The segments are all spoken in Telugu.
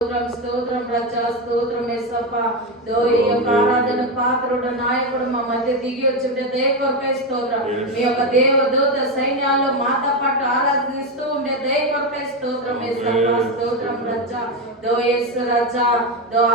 స్తోత్రం రజా స్తోత్రం యేసప్పా. ఈ యొక్క ఆరాధన పాత్రుడు నాయకుడు మా మధ్య దిగి వచ్చిండే దయకొరకై స్తోత్రం. మీ యొక్క దేవదూత సైన్యాల్లో మాతో పాటు ఆరాధిస్తూ ఉండే దయకొరకై స్తోత్రం యేసప్పా. స్తోత్రం రజా యేసు రజా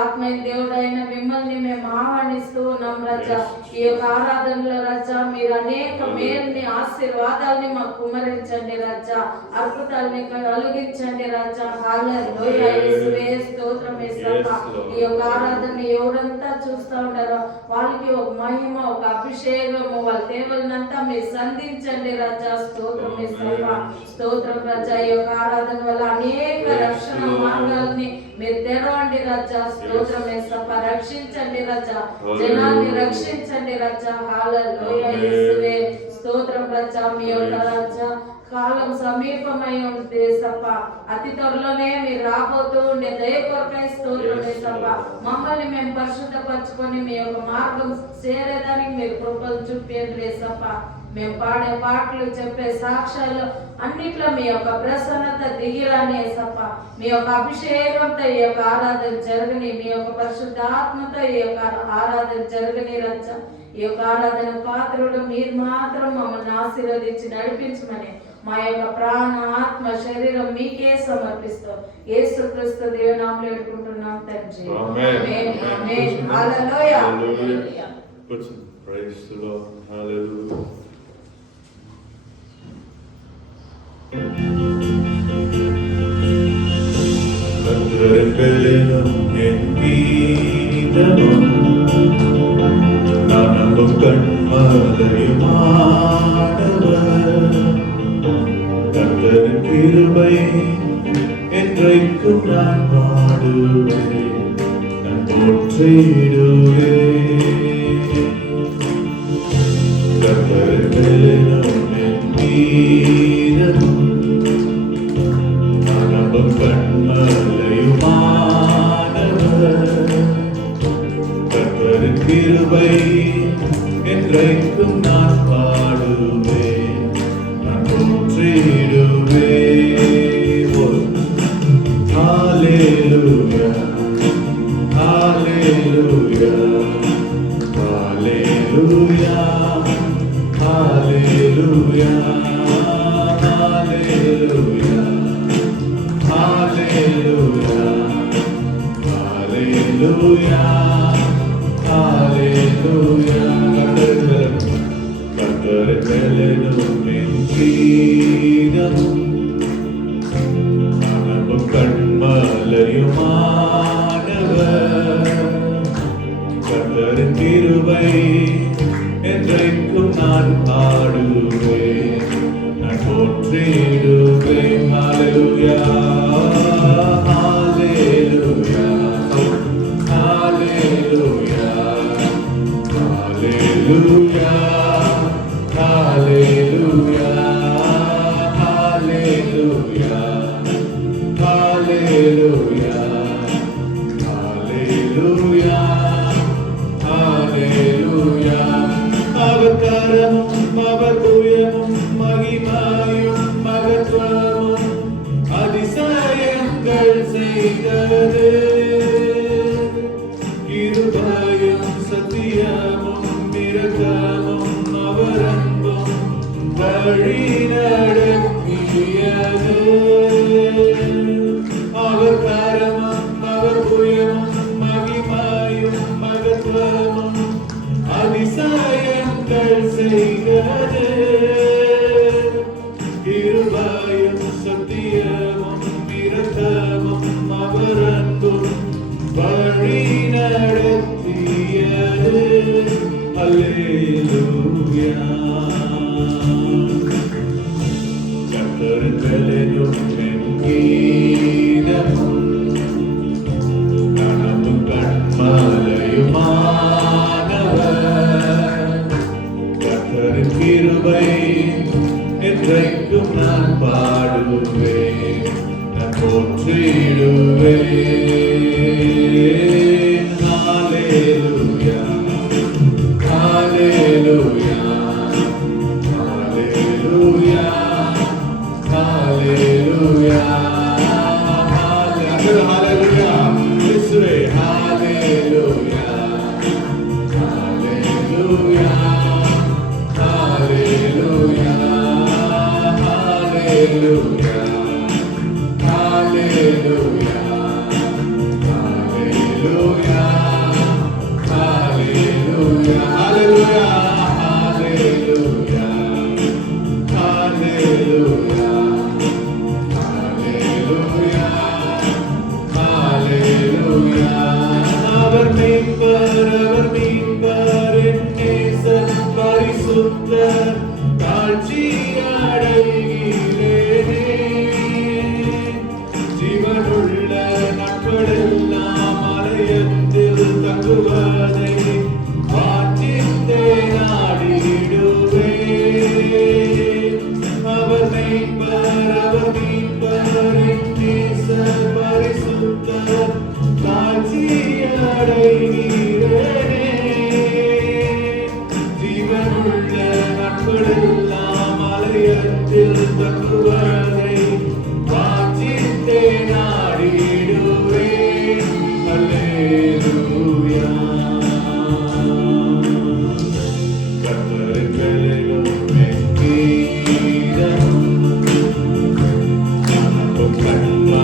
ఆత్మీయ దేవుడైన మిమ్మల్ని మేము ఆహ్వానిస్తూ ఉన్నాం రజా. ఈ యొక్క ఆరాధనలో రజా మీరు అనేక మేల్ని ఆశీర్వాదాలని మాకు కుమరించండి రజా. అద్భుతాలని కలిగించండి రజా. హల్లెలూయా యేసువే స్తోత్రం యేసప్పా. ఈ యొక్క ఆరాధన ఎవరంతా చూస్తూ ఉంటారో వాళ్ళకి ఒక మహిమ, ఒక అభిషేకము, వాళ్ళ దేవులనంతా మీరు సంధించండి రజా. స్తోత్రం యేసప్పా. స్తోత్రం రజా. ఈ యొక్క ఆరాధన వల్ల అనేక రక్షణ మార్గాలని మీరు తెరవండి రజా. స్తోత్రం యేసప్పా. రక్షించండి రజా. జనాన్ని రక్షించండి రజా. హల్లెలూయా యేసువే స్తోత్రం రజా. మీ యొక్క రజా కాలం సమీపమై ఉంది యేసప్ప. అతి త్వరలోనే మీరు రాబోతూ ఉండే దయ కొరకై స్తోత్రం యేసప్ప. మమ్మల్ని మేము పరిశుద్ధపరచుకొని మీ యొక్క మార్గం చేరేదానికి మీరు కృపలు చూపించండి యేసప్ప. మేము పాడే పాటలు, చెప్పే సాక్ష్యాలు అన్నిట్లో మీ యొక్క ప్రసన్నత దిగిరాని యేసప్ప. మీ యొక్క అభిషేకంతో ఈ యొక్క ఆరాధన జరగని, మీ యొక్క పరిశుద్ధాత్మతో ఈ యొక్క ఆరాధన జరగని రచ్చ. ఈ యొక్క ఆరాధన పాత్రుడు మీరు మాత్రం మమ్మల్ని ఆశీర్వదించి నడిపించమని మా యొక్క ప్రాణ, ఆత్మ, శరీరం మీకే సమర్పిస్తాం. యేసుక్రీస్తు దేవునామములో వేడుకుంటున్నాం తండ్రి. ఆమేన్. ఆమేన్. హల్లెలూయా. Praise the Lord. Hallelujah. கர்த்தரென்பெனும் என் கீதமும் நான் நம்பும் கன்மலையுமானவர். கர்த்தரின் கிருபை என்றைக்கும் நான் பாடுவேன், நான் போற்றிடுவேன். கர்த்தரென்பெனும் என் கீதமும் நான் நம்பும் கன்மலையுமானவர். கர்த்தரின் கிருபை என்றைக்கும் நான் பாடுவேன், நான் போற்றிடுவேன். ஹல்லேலூயா, ஹல்லேலூயா, ஹல்லேலூயா, ஹல்லேலூயா, ஹல்லேலூயா, ஹல்லேலூயா, ஹல்லேலூயா, ஹல்லேலூயா. கர்த்தரென்பெனும் என் கீதமும் நான் நம்பும் கன்மலையுமானவர். கர்த்தரின் கிருபை என்றைக்கும் நான் பாடுவேன், நான் போற்றிடுவேன். ஹல்லேலூயா, ஹல்லேலூயா, ஹல்லேலூயா, ஹல்லேலூயா, ஹல்லேலூயா, ஹல்லேலூயா, ஹல்லேலூயா, ஹல்லேலூயா, ஹல்லேலூயா. அவர் கரமும் அவர் புயமும் மகிமையும் மகத்துவமும் அதிசயங்கள் செய்தது. கிருபையும் சத்தியமும் இரக்கமும் அவர் அன்பும் வழி நடத்தியது. அவர் கரமும் அவர் புயமும் மகிமையும் மகத்துவமும் அதிசயங்கள் செய்தது. கிருபையும் சத்தியமும் இரக்கமும் அவர் அன்பும் வழி நடத்தியது. அல்லேலூயா. கர்த்தரென்பெனும் என் கீதமும் நான் நம்பும் கன்மலையுமானவர். தாழ்ச்சி அடைகிறேனே. ஜீவனுள்ள நாட்களெல்லாம் ஆலயத்தில் தங்குவதை வாஞ்சித்தே நாடிடுவேன். அவர் மீட்பர் என் நேசர் பரிசுத்தர், தாழ்ச்சி அடைகிறேனே. ஜீவனுள்ள நாட்களெல்லாம் ஆலயத்தில் தங்குவதை வாஞ்சித்தே நாடிடுவேன். அல்லேலூயா. கர்த்தருக்கெல்லாம் கீதம், நமக்கும் கண்மாயுமானவர்.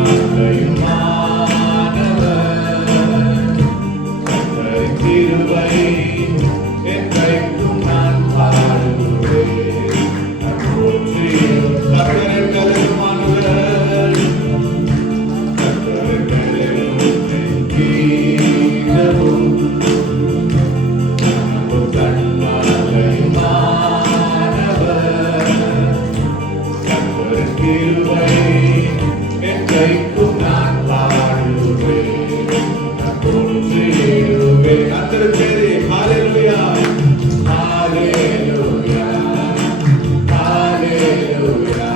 கர்த்தரின் கிருபை என்றைக்கும் நான் பாடுவேன். நான் போற்றியும் கர்த்தருக்கெல்லாமானவர். கர்த்தருக்கெல்லாம் கீதமும், நமக்கும் கண்மாயுமானவர். கர்த்தரின் கிருபை என்றைக்கும் நான் பாடுவேன். நான் போற்றிடுவேன். கர்த்தருக்கே ஹalleluya, ஹalleluya, ஹalleluya, ஹalleluya, ஹalleluya,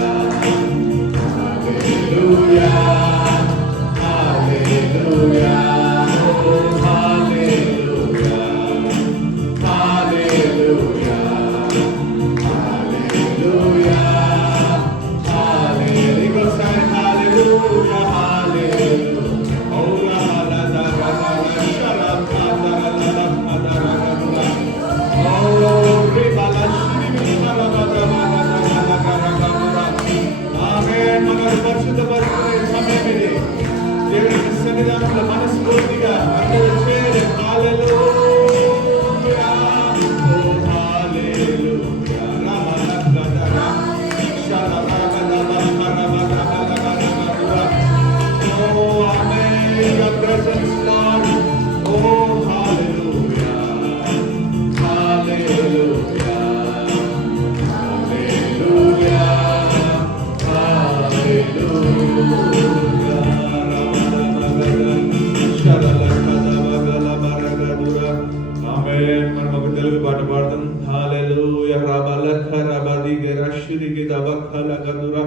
ஹalleluya, ஹalleluya, ஹalleluya, hallelujah, hallelujah, hallelujah. Ora la la la la sharam la la la la la la. Oh, ribala shini la la la la la la la. Amen. Magar పరిశుద్ధ పరిశుద్ధ సమయమిది. దేవుని సన్నిధానంలో మనస్ఫూర్తిగా అందరూ చేరి హల్లెలూయా, ఓ హల్లెలూయా, రమలకదరా, షరరగదరా, కరబగదరా. Oh, amen. Your presence, Lord. Oh, hallelujah, hallelujah, hallelujah, hallelujah. Sharalakadabagalabaragadu. Amen. మనం ఒక తెలుగు పాట పాడదాం. హల్లెలూయా, రబలకరబదిగరషిరిగిదబకలగదురా.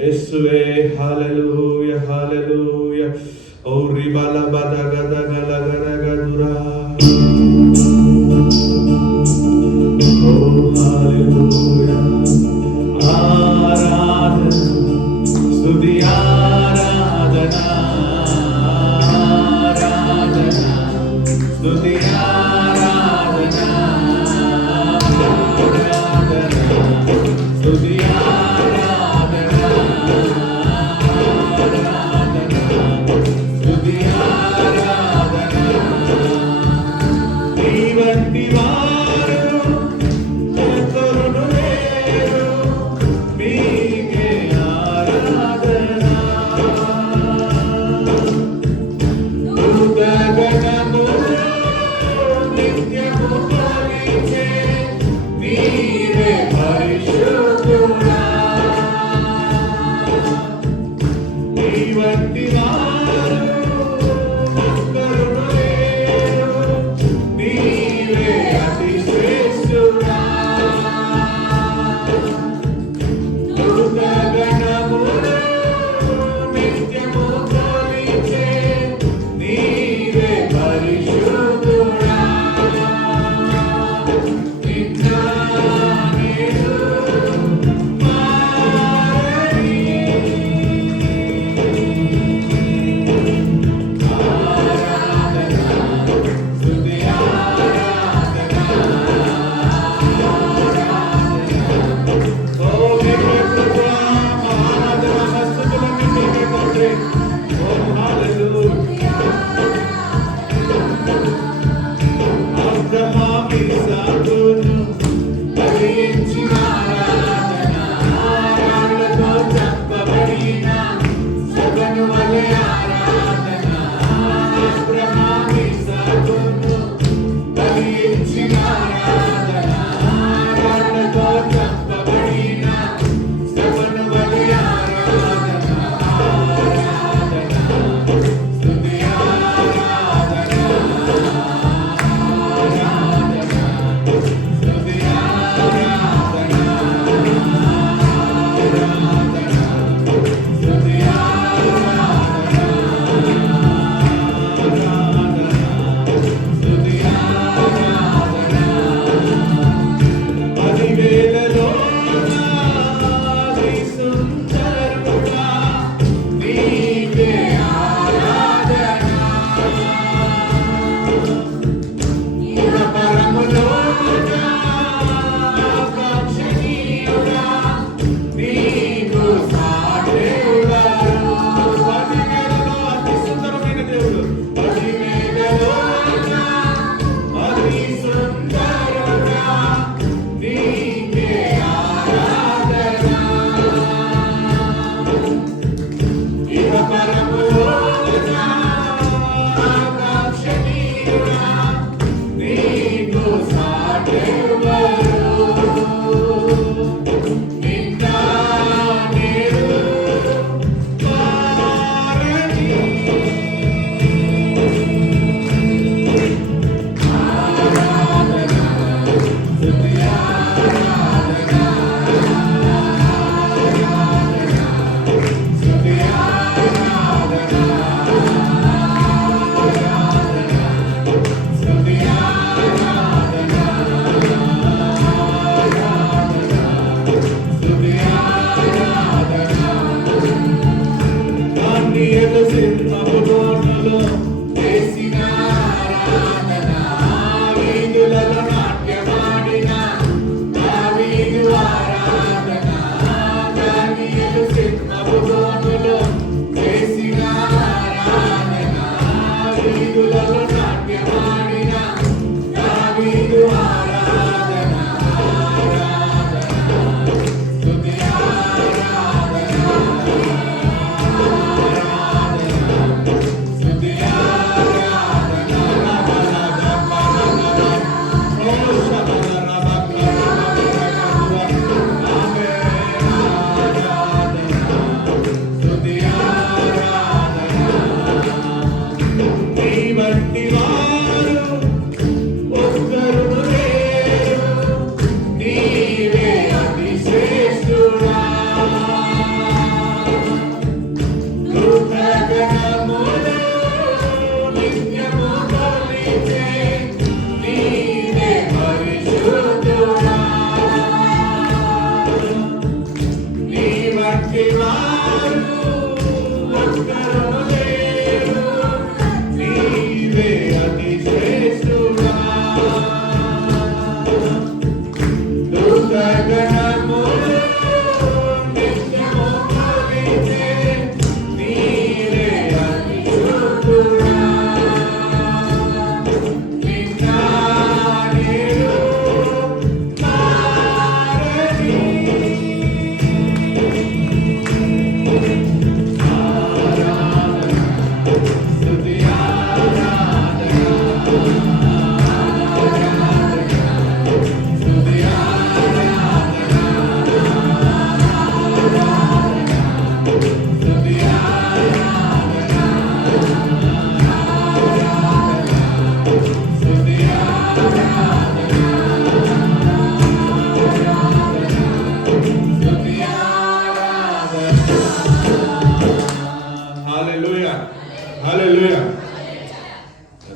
యేసువే హల్లెలూయా, హల్లెలూయా. ఓ రిబలబదగదగలగరగదురా. ఓ హల్లెలూయా. ఆరాధన, స్తుతి ఆరాధన, ఆరాధన, స్తుతి ఆరాధన, ఆరాధన, స్తుతి ఆరాధన, ఆరాధన, స్తుతి ఆరాధన. నీ వంటి వారు ఎవ్వరును లేరు, నీకే ఆరాధన. ఉదగనములో నిత్యము కొలిచే నీవే పరిశుద్ధుడా. నీ వంటి వారు ఎవ్వరును లేరు, నీవే అతి శ్రేష్ఠుడా. ఉదగనములో నిత్యము కొలిచే నీవే పరిశుద్ధుడా. నిన్న నేడు మారని ఆరాధన, స్తుతి ఆరాధన, ఆరాధన. ఓ నీవే ప్రభువా, ఆరాధన స్తుతులన్నీ నీకే తండ్రి. ఓ హల్లెలూయా. అబ్రహాము ఇస్సాకును బలియించిన ఆరాధన, రాళ్లతో చంపబడిన సగను వలె ఆరాధన. అబ్రహాము ఇస్సాకును బలియించిన ఆరాధన, రాళ్లతో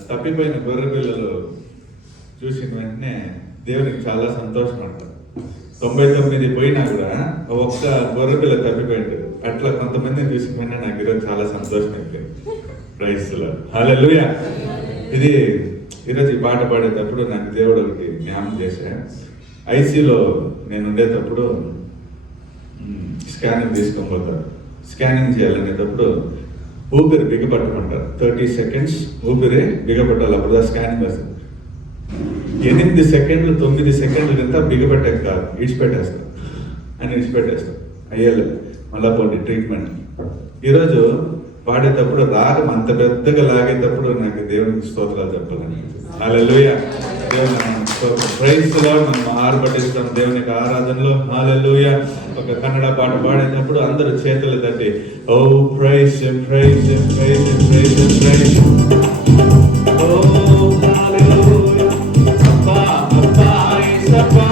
తప్పిపోయిన గొర్రె పిల్లలు చూసిన వెంటనే దేవునికి చాలా సంతోషం అంటారు. 99 పోయినా కూడా ఒక్క గొర్రె పిల్ల తప్పిపోయింది. అట్లా కొంతమందిని చూసిన వెంటనే నాకు ఈరోజు చాలా సంతోషం అయిపోయింది. ప్రైజ్ లో హల్లెలూయా. ఇది ఈరోజు ఈ పాట పాడేటప్పుడు నాకు దేవుడు ఒకటి జ్ఞాపకం చేశా. ఐసీలో నేను ఉండేటప్పుడు స్కానింగ్ తీసుకొని పోతారు. స్కానింగ్ చేయాలనేటప్పుడు ఊపిరి బిగపట్టమంటారు. 30 సెకండ్స్ ఊపిరి బిగపట్టాలి. అప్పుడు స్కానింగ్ వస్తుంది. 8 సెకండ్లు 9 సెకండ్లు కింద బిగపట్టాక కాదు, ఇడిచిపెట్టేస్తారు అని ఇడిచిపెట్టేస్తారు. అయ్యేళ్ళు మళ్ళా పోటీ ట్రీట్మెంట్. ఈరోజు పాడేటప్పుడు రాగం అంత పెద్దగా లాగేటప్పుడు నాకు దేవునికి స్తోత్రాలు చెప్పాలని. హల్లెలూయా. Praise lord. మనం ఆర్భటిస్తాం దేవునికి ఆరాధనలో. హల్లెలూయా. ఒక కన్నడ పాట పాడేటప్పుడు అందరూ చేతులు తట్టి ఓ praise praise praise praise praise ఓ హల్లెలూయా. అబ్బా అబ్బా యేసప్పా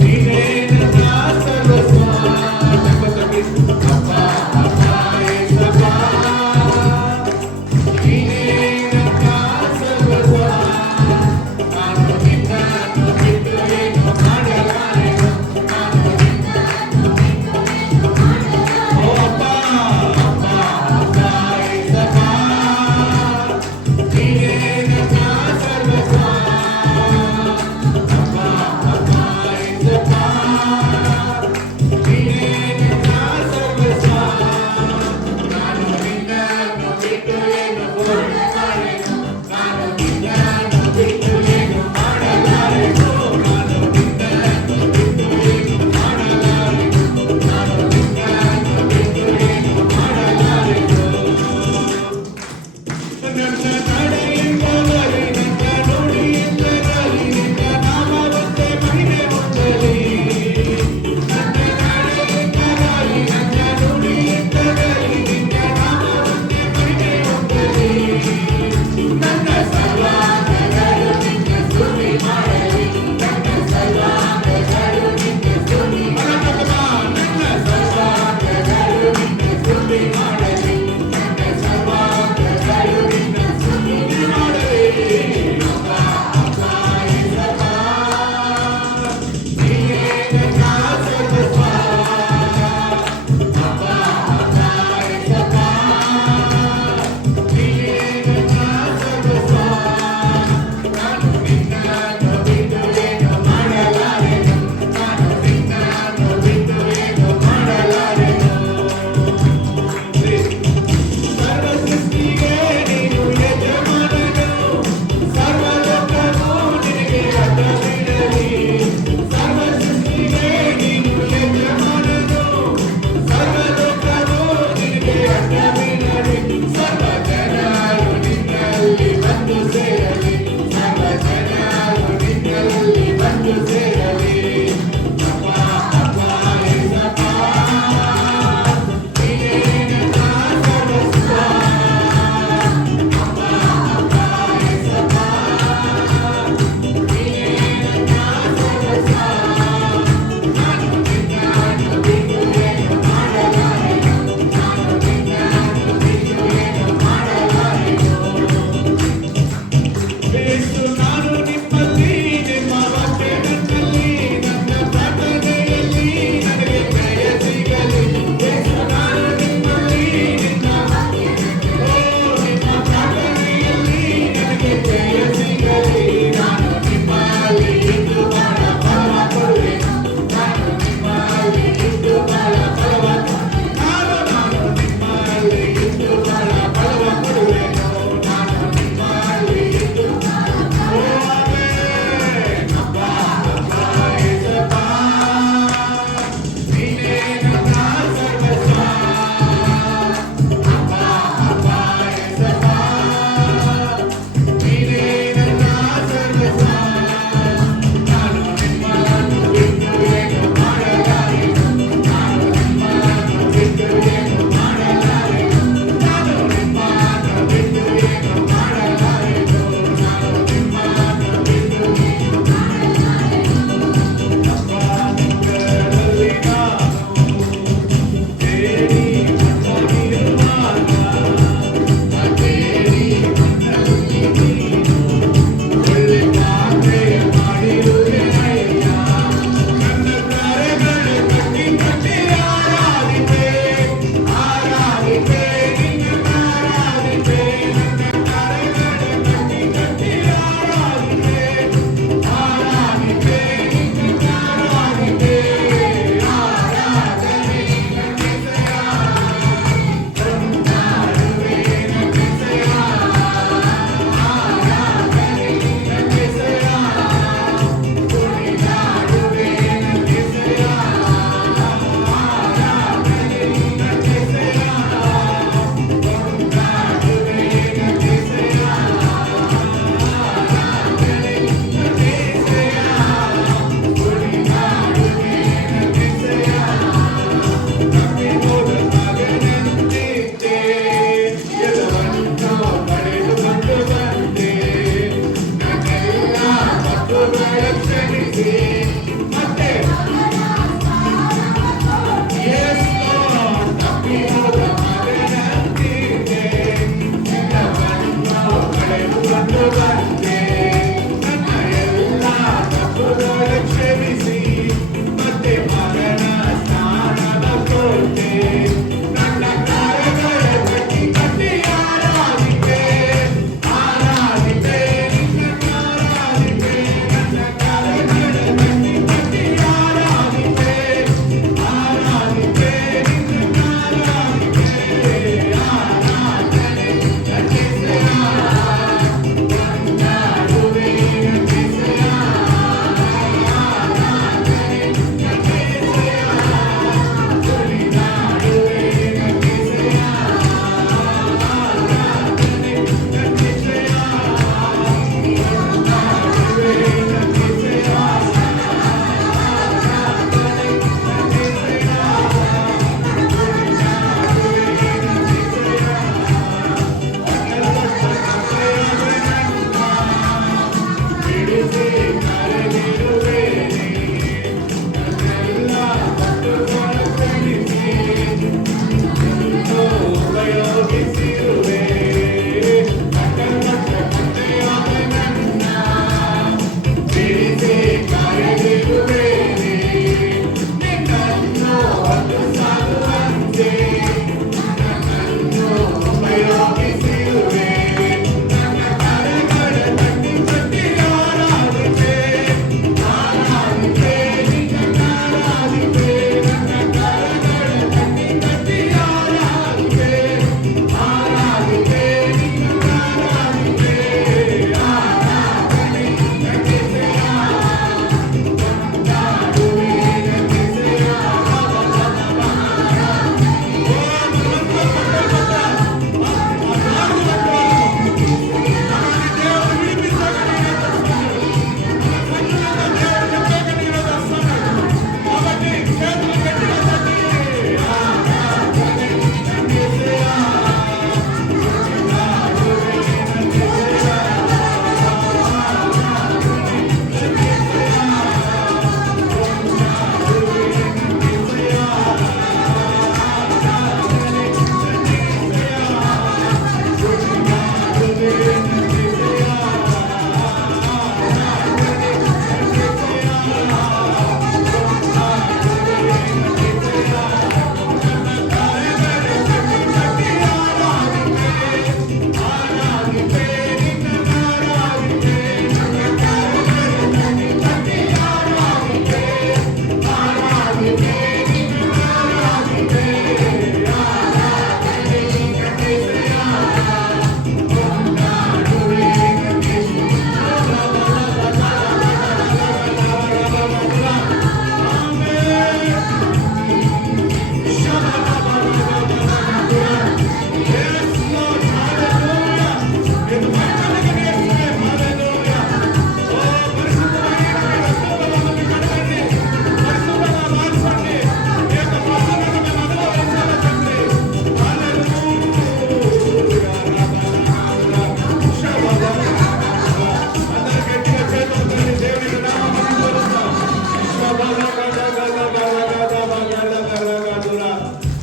నీవే నా సర్వస్వం. అబ్బా అబ్బా యేసప్పా నీవే నా సర్వస్వం. క్షమించి ಮತ್ತೆ Yes Lord ತಪ್ಪಿದ ಮಗನಂತಿದೆ ನಿನ್ನವನ್ನು ಕಳೆದುಕೊಂಡು ಬಂದೆ ನನ್ನ ಎಲ್ಲ ತಪ್ಪುಗಳ ಕ್ಷಮಿಸಿ ಮತ್ತೆ ಮಗನ ಸ್ಥಾನದ ಕೊಟ್ಟೆ ನನ್ನ ಕಾರ್ಯಗಳ ಕಟ್ಟಿ ಕಟ್ಟಿ ಆರಾಧಿಕೆ ಆರಾಧಿಕೆ ನಿನ್ನ ಆರಾಧಿಕೆ ನನ್ನ ಕಾರ್ಯಗಳ ಕಟ್ಟಿ ಕಟ್ಟಿ ಆರಾಧಿಕೆ ಆರಾಧಿಕೆ ನಿನ್ನ ಆರಾಧಿಕೆ ಆರಾಧನೆ ನಟಿಸೆ ಕೊಂಡಾಡುವೆ ನಟಿಸೆ ಆರಾಧನೆ ನಟಿಸೆ ಕುಣಿದಾಡುವೆ ನಟಿಸೆ ಆರಾಧನೆ ನಟಿಸೆ ಕೊಂಡಾಡುವೆ ನಟಿಸೆ ಬಿಡಿಸಿ ಕರೆದಿರುವೇನೆ ನನ್ನೆಲ್ಲ ತಪ್ಪುಗಳ ಕ್ಷಮಿಸಿ ಉಪಯೋಗಿಸಿರುವೆ ಕಟ್ಟೆಯಾದ ನನ್ನ ಬಿಡಿಸಿ ಕರೆದಿರುವೇನೆ ನಿನ್ನನ್ನು ಒಂದು ಸಾಗುವಂತೆ ನನ್ನನ್ನು ಉಪಯೋಗಿಸಿರುವೆ ನನ್ನ ಕಾರ್ಯಗಳ ಕಟ್ಟಿ ಕಟ್ಟಿ ಆರಾಧಿಕೆ ಆರಾಧಿಕೆ ನಿನ್ನ ಆರಾಧಿಕೆ ನನ್ನ ಕಾರ್ಯಗಳ ಕಟ್ಟಿ ಕಟ್ಟಿ ಆರಾಧಿಕೆ ಆರಾಧಿಕೆ ನಿನ್ನ ಆರಾಧಿಕೆ ಆರಾಧನೆ ನಟಿಸೆ ಕೊಂಡಾಡುವೆ ನಟಿಸೆ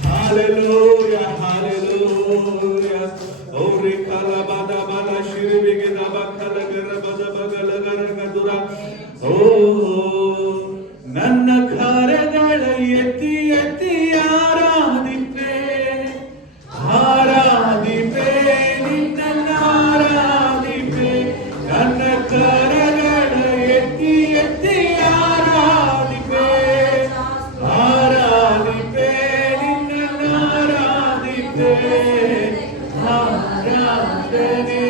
Hallelujah, hallelujah. Ori kala bada bada shiri bige daba kala gara bada bagala gara gadura. Oh, nanna ಕಾರ್ಯಗಳ ಎತ್ತಿ ಎತ್ತಿ ಆರಾಧಿಪೆ ಆರಾಧಿಪೆ ನಿನ್ನ ಆರಾಧಿಪೆ ನನ್ನ ಕಾರ್ಯಗಳ ಎತ್ತಿ ಎತ್ತಿ ಆರಾಧಿಪೆ ಆರಾಧಿಪೆ ನಿನ್ನ ಆರಾಧಿಪೆ ಆರಾಧನೆ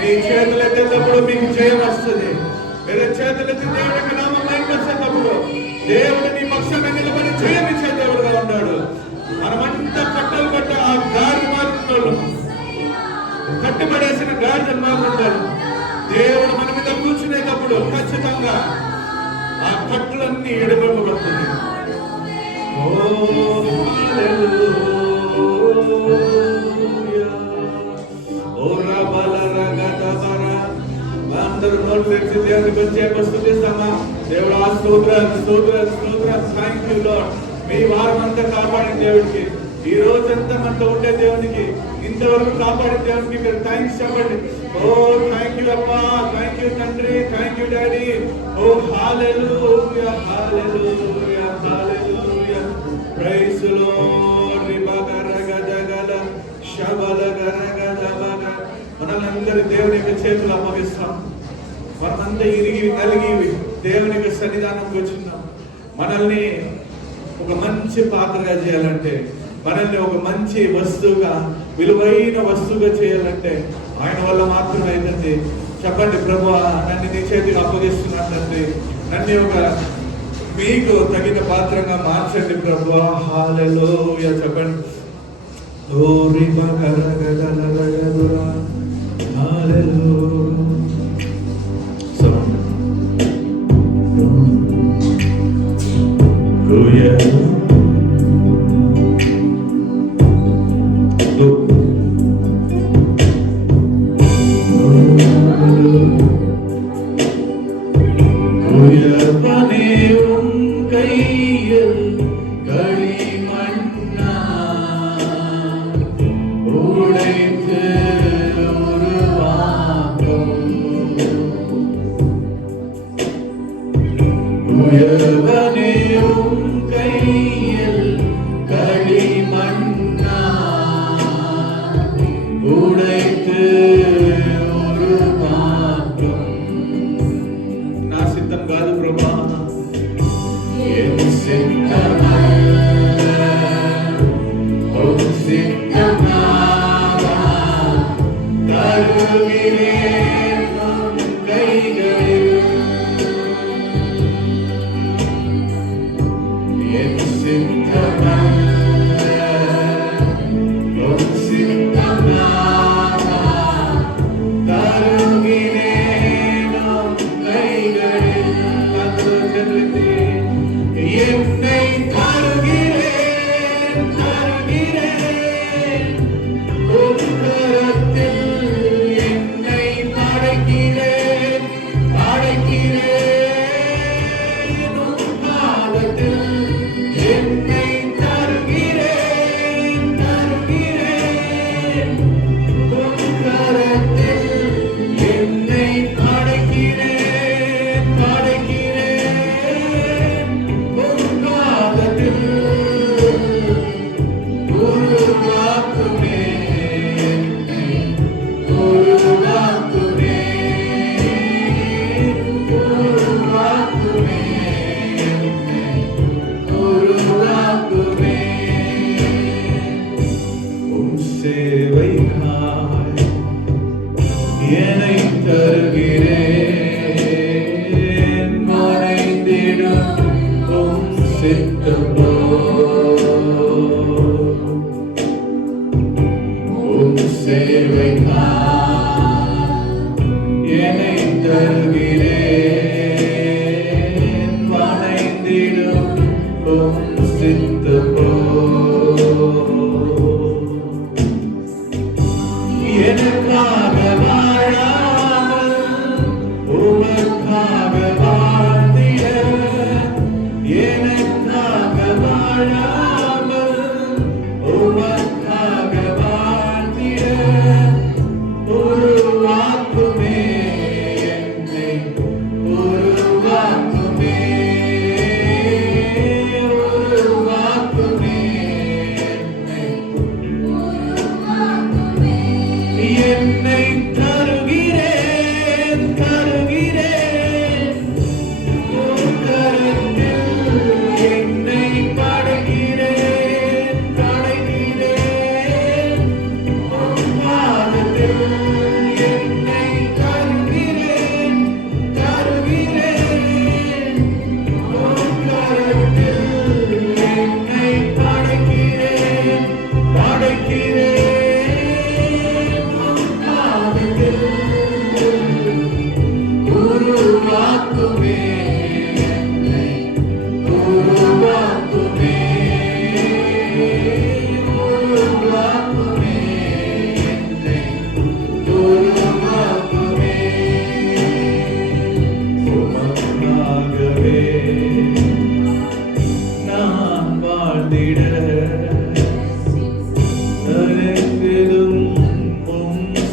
మీ చేతులు ఎత్తేటప్పుడు మీకు జయం వస్తుంది. మీరు చేతులు ఎత్తి దేవుడికి నామం మైకొచ్చేటప్పుడు దేవుడు నీ పక్షంగా నిలబడి జయం ఇచ్చే దేవుడుగా ఉన్నాడు. మనమంతా కట్టలు కట్ట ఆ గాడి మారుతున్నాడు, కట్టుబడేసిన గాడిద మారుతుంటారు. దేవుడు మన మీద కూర్చునేటప్పుడు ఖచ్చితంగా ఆ కట్టులన్నీ ఎడబెట్టబడుతుంది. ఓ హల్లెలూయా. ఓ అందరూ నోరు తెరిచి దేవునికి వచ్చే స్తుతిస్తామా. దేవుడా స్తోత్రం స్తోత్రం స్తోత్రం. Thank you lord. మీ వారం అంతా కాపాడిన దేవుడికి, ఈ రోజంతా మనతో ఉండే దేవునికి, ఇంతవరకు కాపాడిన దేవునికి మీరు థ్యాంక్స్ చెప్పండి. ఓ థ్యాంక్ యూ అమ్మా, థ్యాంక్ యూ తండ్రి, థ్యాంక్ యూ డాడీ. ఓ hallelujah hallelujah hallelujah. Praise lord. రిబగరగదగల శబలగరగదబగ. మనల్ని దేవుని యొక్క చేతులు అప్పగిస్తాం. మనమంతా ఇరిగి నలిగి దేవుని యొక్క సన్నిధానంకి వచ్చినాం. మనల్ని ఒక మంచి పాత్రగా చేయాలంటే, మనల్ని ఒక మంచి వస్తువుగా, విలువైన వస్తువుగా చేయాలంటే ఆయన వల్ల మాత్రమే అవుతుంది. చెప్పండి, ప్రభువా నన్ను నీ చేతికి అప్పగిస్తున్నాను తండ్రి, నన్ను ఒక మీకు తగిన పాత్రగా మార్చండి ప్రభువా. హల్లెలూయా చెప్పండి. నా సిద్ధం కాదు ప్రభా,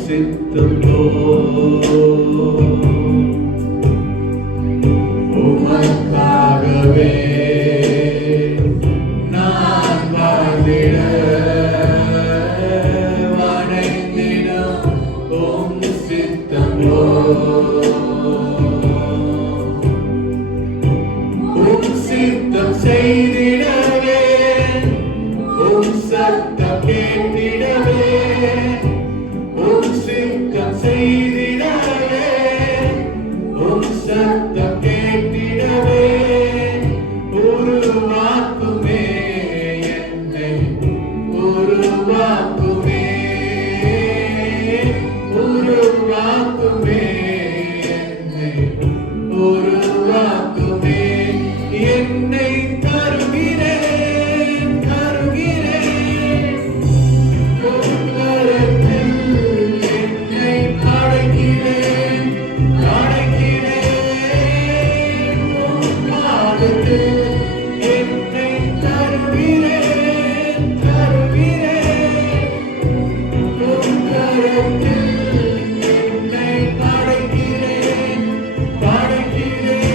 చిత్తంలో உமக்காகவே நான் வாழ்ந்திட வணைந்திடும் உம் சித்தமோ உம் சித்தம் செய்திடவே உம் சத்தம் கேட்டிடவே உம் சித்தம் செய்திடவே உம் சத்தம் கேட்டிடவே உருவாக்குமே என்னை உருவாக்குமே உருவாக்குமே என்னை உருவாக்குமே என்னை தருகிறேன் தருகிறேன் உம் கரத்தில் என்னை படைக்கிறேன் படைக்கிறேன் உம் பாதத்தில் என்னை தருகிறேன் தருகிறேன் உம் கரத்தில் என்னை படைக்கிறேன் படைக்கிறேன்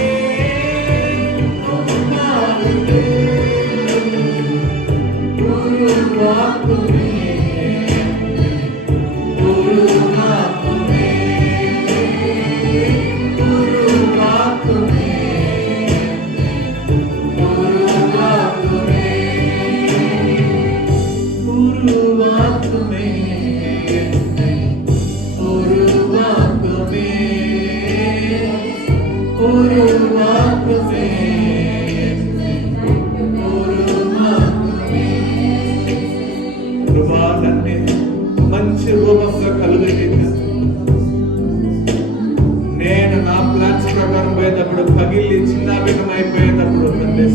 உம் பாதத்தில் உருவாக்குமே உருவாக்குமே உருவாக்குமே உருவாக்குமே உருவாக்குமே உருவாக்குமே உருவாக்குமே ప్రభా నన్ను మంచి రూపంగా కలుగజేయండి. నేను నా ప్లాన్స్ ప్రకారం పోయేటప్పుడు పగిలి చిన్నాభిన్నమైపోయేటప్పుడు తండ్రి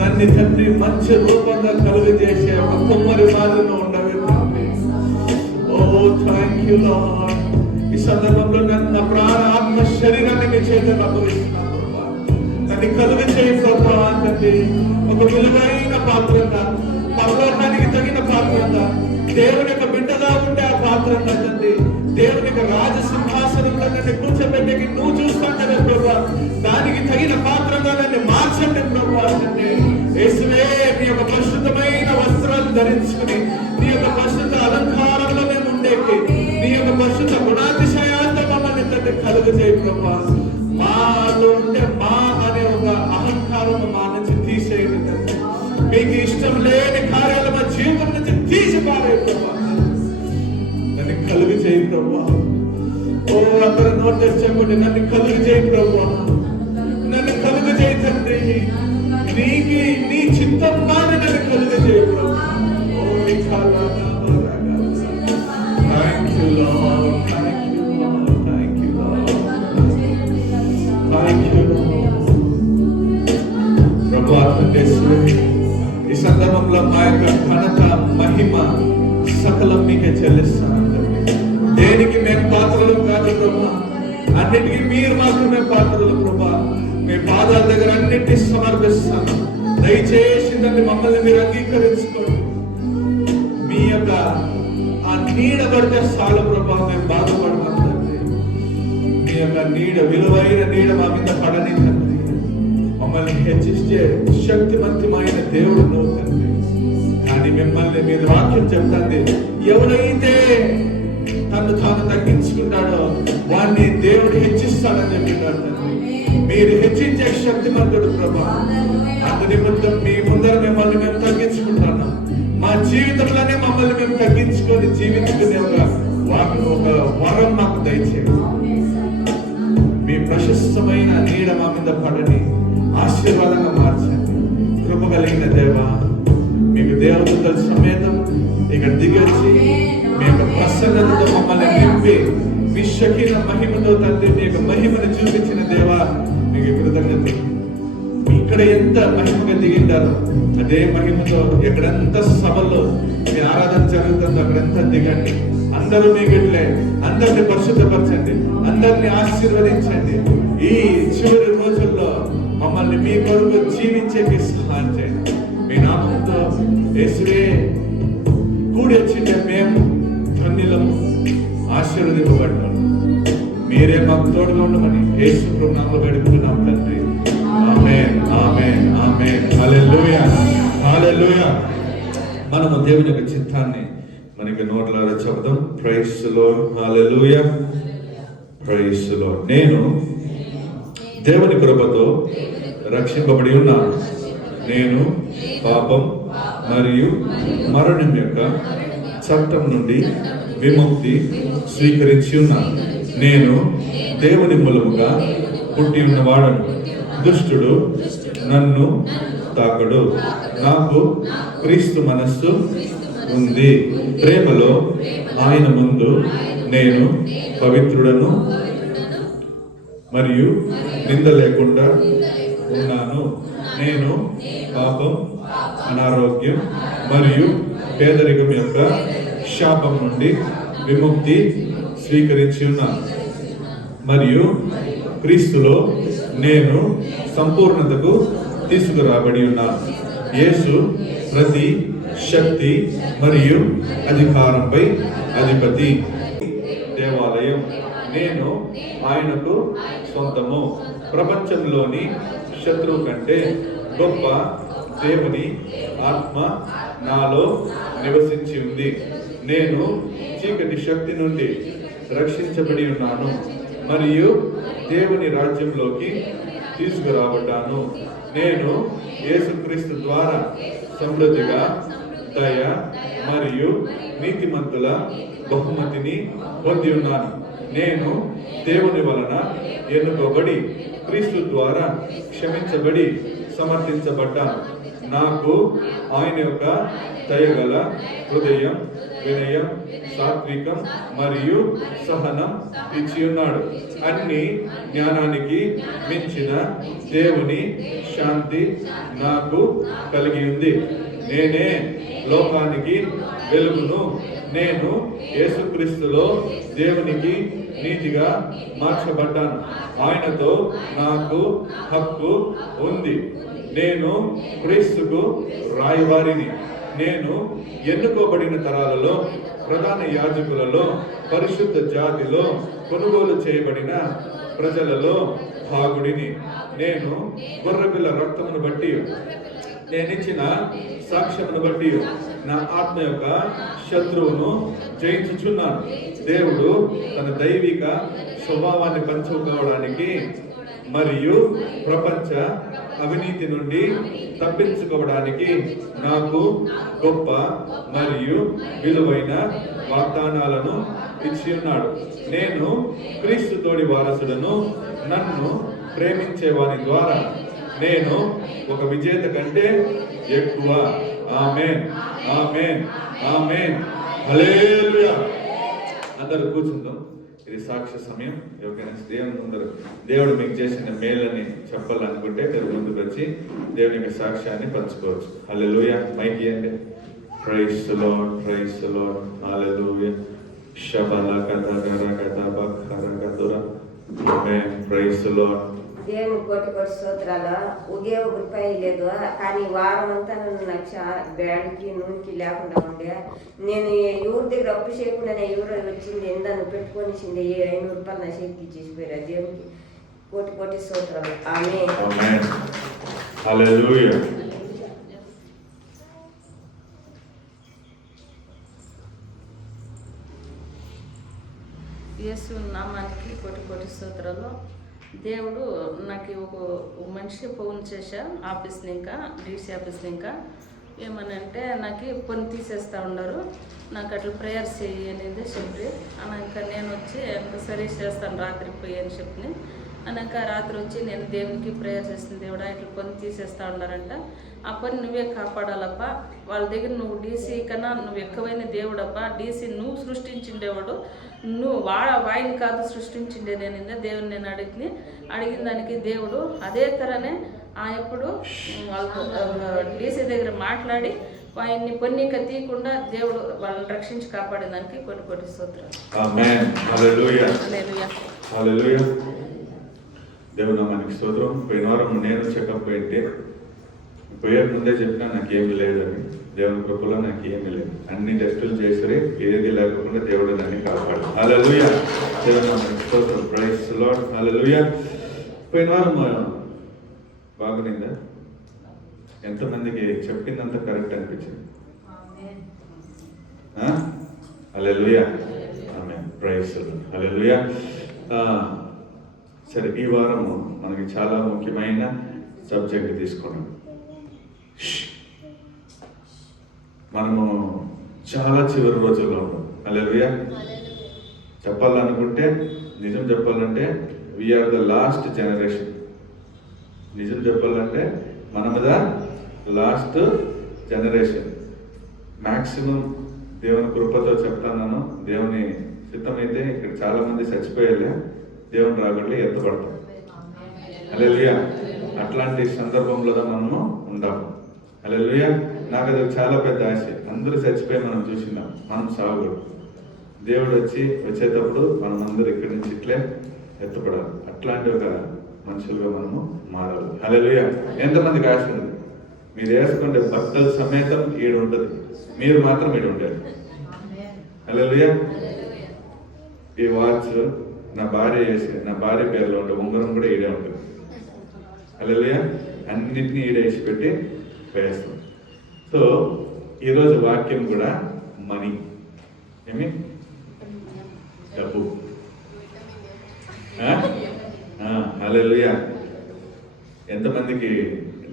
నన్ను తండ్రి మంచి రూపంగా కలుగజేసే ఒక కొమ్మరి మాదిరిలో ఉండవే తండ్రి. ఓ థ్యాంక్ యూ లార్డ్. ఈ సందర్భంలో నన్ను నా ప్రాణ ఆత్మ శరీరాన్ని మీ చేతులకు అప్పగిస్తున్నాను ప్రభా. నన్ను కలుగజేయ ప్రభా తండ్రి. ఒక విలువైన పాత్రగా పరలోకానికి తగిన పాత్రగా దేవుని యొక్క బిడ్డగా ఉండే ఆ పాత్రగా తండ్రి. దేవుని యొక్క రాజసింహాసనంలో నన్ను కూర్చోబెట్టి నువ్వు చూస్తాంటే ప్రభా దానికి తగిన పాత్రగా నన్ను మార్చండి ప్రభా తండ్రి. యేసువే నీ యొక్క పరిశుద్ధమైన వస్త్రాలు ధరించుకుని నీ యొక్క పరిశుద్ధ అలంకారంలో నేను ఉండేకి నీ యొక్క పరిశుద్ధ గుణాతిశయాంతో మమ్మల్ని తండ్రి కలుగజేయ ప్రభా. మాలో ఉంటే మా అనే ఒక అహంకారం మా నుంచి తీసేయండి తండ్రి. మీకు ఇష్టం లేని కార్యాలు మా జీవితం నుంచి తీసి పారే ప్రభా. నన్ను కలుగు చేయి ప్రభా. ఓ అందరూ నోట్ తెచ్చుకోండి. నన్ను కలుగు చేయి ప్రభా. నన్ను కలుగు చేయి తండ్రి. నీకి నీ చిత్తం మాని నన్ను కలుగు చేయి ప్రభా. ఓ thank you lord. Thank you lord. Thank you lord. Thank you lord. ప్రభా తండ్రి ఈ సందర్భంలో మా యొక్క ఘనత మహిమ సకలం మీకే చెల్లిస్తాను. దేనికి మేము పాత్రలు కాదు ప్రభా. అన్నిటికీ మీరు మాత్రమే పాత్రలు ప్రభా. మీ పాదాల దగ్గర అన్నిటినీ సమర్పిస్తాను. దయచేసి దాన్ని మమ్మల్ని మీరు అంగీకరించుకోండి. మీ యొక్క ఆ నీడ పడితే చాలు ప్రభా. మేము బాధపడతాం తండ్రి. మీ యొక్క నీడ విలువైన నీడ మా మీద పడని తండ్రి. మమ్మల్ని హెచ్చిస్తే శక్తివంతమైన దేవుడు నువ్వు తండ్రి. కానీ మిమ్మల్ని మీరు వాక్యం చెప్తుంది, ఎవరైతే తను తాను తగ్గించుకుంటాడో వాడిని దేవుడు హెచ్చిస్తాడని చెప్పినాడు తండ్రి. మీరు హెచ్చించే శక్తిమంతుడు ప్రభా. అందు నిమిత్తం మీ ముందర మిమ్మల్ని మేము తగ్గించుకుంటున్నాం. మా జీవితంలోనే మమ్మల్ని మేము తగ్గించుకొని జీవించుకునే ఒక వరం మాకు దయచేయండి. మీ ప్రశస్తమైన నీడ మా మీద పడని ఆశీర్వాదంగా మార్చండి. కృప కలిగిన దేవా, మీకు దేవదూతల సమేతం ఇక్కడ దిగొచ్చి మీ యొక్క ప్రసన్నతతో మమ్మల్ని నింపి మీ షకీన మహిమతో తండ్రి మీ యొక్క మహిమను చూపించిన దేవా మీకు కృతజ్ఞతలు. ఇక్కడ ఎంత మహిమగా దిగిండారో అదే మహిమతో ఎక్కడంత సభలో మీ ఆరాధన జరుగుతుందో అక్కడంతా దిగండి. అందరూ మీ బిడ్డలే. అందరిని పరిశుద్ధపరచండి. అందరిని ఆశీర్వదించండి. ఈ చివరి రోజుల్లో మమ్మల్ని మీ కొరకు జీవించేకి సహాయం చేయండి. మీ నామంతో యేసువే కూడి వచ్చిండే మేము ధన్యులము. ఆశీర్వదింపబడ్డారు. మీరే మాకు తోడుగా ఉండమని యేసు ప్రభువు నామములో వేడుకుంటున్నాం తండ్రి. ఆమేన్, ఆమేన్, ఆమేన్. హల్లెలూయా, హల్లెలూయా. మనము దేవుని యొక్క చిత్తాన్ని మనకి నోట్లలో చెబుదాం. Praise the lord, hallelujah, praise the Lord. నేను దేవుని కృపతో రక్షింపబడి ఉన్నాను. నేను పాపం మరియు మరణం యొక్క చట్టం నుండి విముక్తి స్వీకరించి ఉన్నాను. నేను దేవుని మూలముగా పుట్టి ఉన్నవాడను. దుష్టుడు నన్ను తాకడు. నాకు క్రీస్తు మనస్సు ఉంది. ప్రేమలో ఆయన ముందు నేను పవిత్రుడను మరియు నింద లేకుండా ఉన్నాను. నేను పాపం, అనారోగ్యం మరియు పేదరికం యొక్క శాపం నుండి విముక్తి స్వీకరించి ఉన్నాను మరియు క్రీస్తులో నేను సంపూర్ణతకు తీసుకురాబడి ఉన్నాను. యేసు ప్రతి శక్తి మరియు అధికారంపై అధిపతి. దేవాలయం నేను ఆయనకు సొంతము. ప్రపంచంలోని శత్రువు కంటే గొప్ప దేవుని ఆత్మ నాలో నివసించి ఉంది. నేను చీకటి శక్తి నుండి రక్షించబడి ఉన్నాను మరియు దేవుని రాజ్యంలోకి తీసుకురాబడ్డాను. నేను యేసుక్రీస్తు ద్వారా సమృద్ధిగా దయ మరియు నీతిమంతుల బహుమతిని పొంది ఉన్నాను. నేను దేవుని వలన ఎన్నుకోబడి క్రీస్తు ద్వారా క్షమించబడి సమర్థించబడ్డాను. నాకు ఆయన యొక్క దయగల హృదయం, వినయం, సాత్వికం మరియు సహనం ఇచ్చి ఉన్నాడు. అన్ని జ్ఞానానికి మించిన దేవుని శాంతి నాకు కలిగి ఉంది. నేనే లోకానికి వెలుగును. నేను యేసుక్రీస్తులో దేవునికి నీతిగా మార్చబడ్డాను. ఆయనతో నాకు హక్కు ఉంది. నేను క్రీస్తుకు రాయవారిని. నేను ఎన్నుకోబడిన తరాలలో, ప్రధాన యాజకులలో, పరిశుద్ధ జాతిలో, కొనుగోలు చేయబడిన ప్రజలలో భాగుడిని. నేను గొర్రెపిల్ల రక్తమును బట్టి, నేనిచ్చిన సాక్ష్యమును బట్టి నా ఆత్మ యొక్క శత్రువును జయించుచున్నాను. దేవుడు తన దైవిక స్వభావాన్ని పంచుకోవడానికి మరియు ప్రపంచ అవినీతి నుండి తప్పించుకోవడానికి నాకు గొప్ప మరియు విలువైన వాగ్దానాలను ఇచ్చి ఉన్నాడు. నేను క్రీస్తు తోడి వారసుడను. నన్ను ప్రేమించే వారి ద్వారా నేను ఒక విజేత కంటే ఎక్కువ. ఆమేన్, ఆమేన్, ఆమేన్. హల్లెలూయా. అందరూ కూర్చుందాం. ఇది సాక్ష్య సమయం. ఎవరికైనా దేవుని ముందర దేవుడు మీకు చేసిన మేలని చెప్పాలనుకుంటే ముందుకు వచ్చి దేవుని యొక్క సాక్ష్యాన్ని పంచుకోవచ్చు. హల్లెలూయా. మైక్ ఇయ్యండి. Praise the lord, praise the lord. Hallelujah. షబల కథగర కథ బఖర కథుర. ఆమేన్. Praise the lord. దేవుని కోటి కోటి స్తోత్రాలు. ఒకే ఒక రూపాయి లేదు, కానీ వారం అంతా నన్ను బ్యాడ్కి నూనెకి లేకుండా ఉండే. నేను ఎవరి దగ్గర అప్పు చేయకుండానే ఎవరు వచ్చింది ఎందను పెట్టుకొనిచ్చింది 500 రూపాయలు నా చేతికి ఇచ్చేసిపోయారు. దేవునికి కోటి కోటి స్తోత్రాలు. ఆమేన్. ఆమేన్. హల్లెలూయా. యేసు నామానికి కోటి కోటి స్తోత్రాలు. దేవుడు నాకు ఒక మనిషి ఫోన్ చేశా ఆఫీస్ని, ఇంకా డీసీ ఆఫీస్ని, ఇంకా ఏమనంటే నాకు పని తీసేస్తూ ఉన్నారు, నాకు అట్లా ప్రేయర్స్ చేయి అనేది చెప్పి అన్నాక నేను వచ్చి ఎంత సరే చేస్తాను రాత్రికి పోయి అని చెప్పి అన్నాక రాత్రి వచ్చి నేను దేవునికి ప్రేయర్ చేసిన. దేవుడా ఇట్లా పని తీసేస్తూ ఉన్నారంట, ఆ పని నువ్వే కాపాడాలప్పా. వాళ్ళ దగ్గర నువ్వు డీసీ కన్నా నువ్వు ఎక్కువైన దేవుడప్పా. డీసీ నువ్వు సృష్టించిండేవాడు, నువ్వు వాయిని కాదు సృష్టించిండే. నేను దేవుని నేను అడిగిన దానికి దేవుడు అదే తరనే ఎప్పుడు డీసీ దగ్గర మాట్లాడి ఆయన్ని పొన్నిక తీయకుండా దేవుడు వాళ్ళని రక్షించి కాపాడేదానికి కొన్ని కోటి స్తోత్రాలు. ఆమేన్. హల్లెలూయా. హల్లెలూయా. హల్లెలూయా. దేవుని నామానికి స్తోత్రం. పోయిన వారం నేను చెకప్ పెట్టి పోయే ముందే చెప్పినా నాకేమి లేదని, దేవుని కృపలో నాకేమీ లేదు. అన్ని టెస్టులు చేసి ఏది లేకుండా దేవుడు దాన్ని కాపాడు. హల్లెలూయా. దేవుని స్తోత్రం. Praise the lord. హల్లెలూయా. పోయిన వారం బాగునిందా? ఎంతమందికి చెప్పిందంత కరెక్ట్ అనిపించింది? హల్లెలూయా. ఆమేన్. Praise the lord. హల్లెలూయా. సరే, ఈ వారము మనకి చాలా ముఖ్యమైన సబ్జెక్ట్ తీసుకున్నాం. మనము చాలా చివరి రోజుల్లో ఉన్నాం. హల్లెలూయా. చెప్పాలనుకుంటే, నిజం చెప్పాలంటే వీఆర్ ద లాస్ట్ జనరేషన్. నిజం చెప్పాలంటే మనము ద లాస్ట్ జనరేషన్. మ్యాక్సిమం దేవుని కృపతో చెప్తాను, దేవుని చిత్తమైతే ఇక్కడ చాలా మంది చచ్చిపోయేలే, దేవుని రాగట్లే ఎత్తపడతాం. హల్లెలూయా. అట్లాంటి సందర్భంలో మనము ఉండాము. హల్లెలూయా. నాకు అది చాలా పెద్ద ఆశ. అందరూ చచ్చిపోయి మనం చూసినాం, మనం సాగకూడదు. దేవుడు వచ్చేటప్పుడు మనం అందరూ ఇక్కడి నుంచి ఇట్లే ఎత్తపడాలి. అట్లాంటి ఒక మనుషులుగా మనము మారాలి. హల్లెలూయా. ఎంతమందికి ఆశ ఉంది? మీరు వేసుకుంటే భక్తుల సమేతం ఈడు ఉంటుంది, మీరు మాత్రం ఈడు ఉండేది. హల్లెలూయా. ఈ వాచ్ నా భార్య పేరులో ఉండే ఉంగరం కూడా ఈడే ఉంటుంది. హల్లెలూయా. అన్నిటినీ ఈడేసి పెట్టి వేస్తాం. సో ఈరోజు వాక్యం కూడా మనీ, ఏమి డబ్బు. హల్లెలూయా. ఎంతమందికి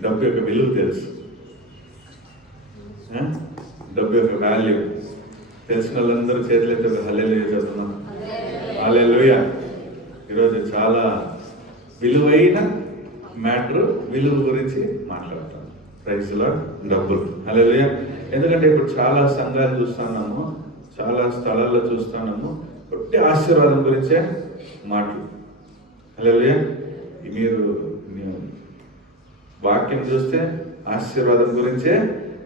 డబ్బు యొక్క విలువ తెలుసు? డబ్బు యొక్క వాల్యూ తెలిసిన వాళ్ళందరూ చేతులైతే హల్లెలూయా చెప్తున్నాం. హల్లెలూయా. ఈరోజు చాలా విలువైన మ్యాటర్, విలువ గురించి మాట్లాడతాం. Praise the Lord. డబ్బులు. హల్లెలూయా. ఎందుకంటే ఇప్పుడు చాలా సంఘాలు చూస్తున్నాము, చాలా స్థలాల్లో చూస్తున్నాము, ఒట్టి ఆశీర్వాదం గురించే మాటలు. హల్లెలూయా. మీరు వాక్యం చూస్తే ఆశీర్వాదం గురించే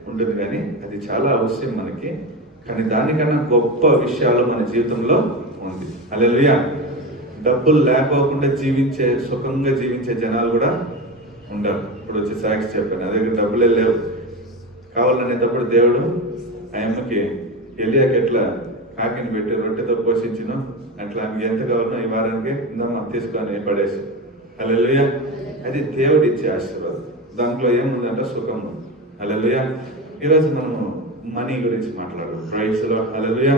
ఉంటుంది, కానీ అది చాలా అవసరం మనకి. కానీ దానికన్నా గొప్ప విషయాలు మన జీవితంలో ఉంది. హల్లెలూయా. డబ్బులు లేకపోకుండా సుఖంగా జీవించే జనాలు కూడా ఉండరు. ఇప్పుడు వచ్చి సాక్షి చెప్పాను, అదే డబ్బులే లేవు కావాలనేటప్పుడు దేవుడు ఆ అమ్మకి ఎలియాకి ఎట్లా కాకిని పెట్టి రొట్టెతో పోషించిన అట్లా ఆమెకి ఎంత కావాలనో ఈ వారానికి ఇందమ్మా తీసుకొని పడేసి. హల్లెలూయా. అది దేవుడు ఇచ్చే ఆశీర్వాదం. దాంట్లో ఏముందంటే సుఖము. హల్లెలూయా. ఈరోజు మనము మనీ గురించి మాట్లాడు. Praise the lord. హల్లెలూయా.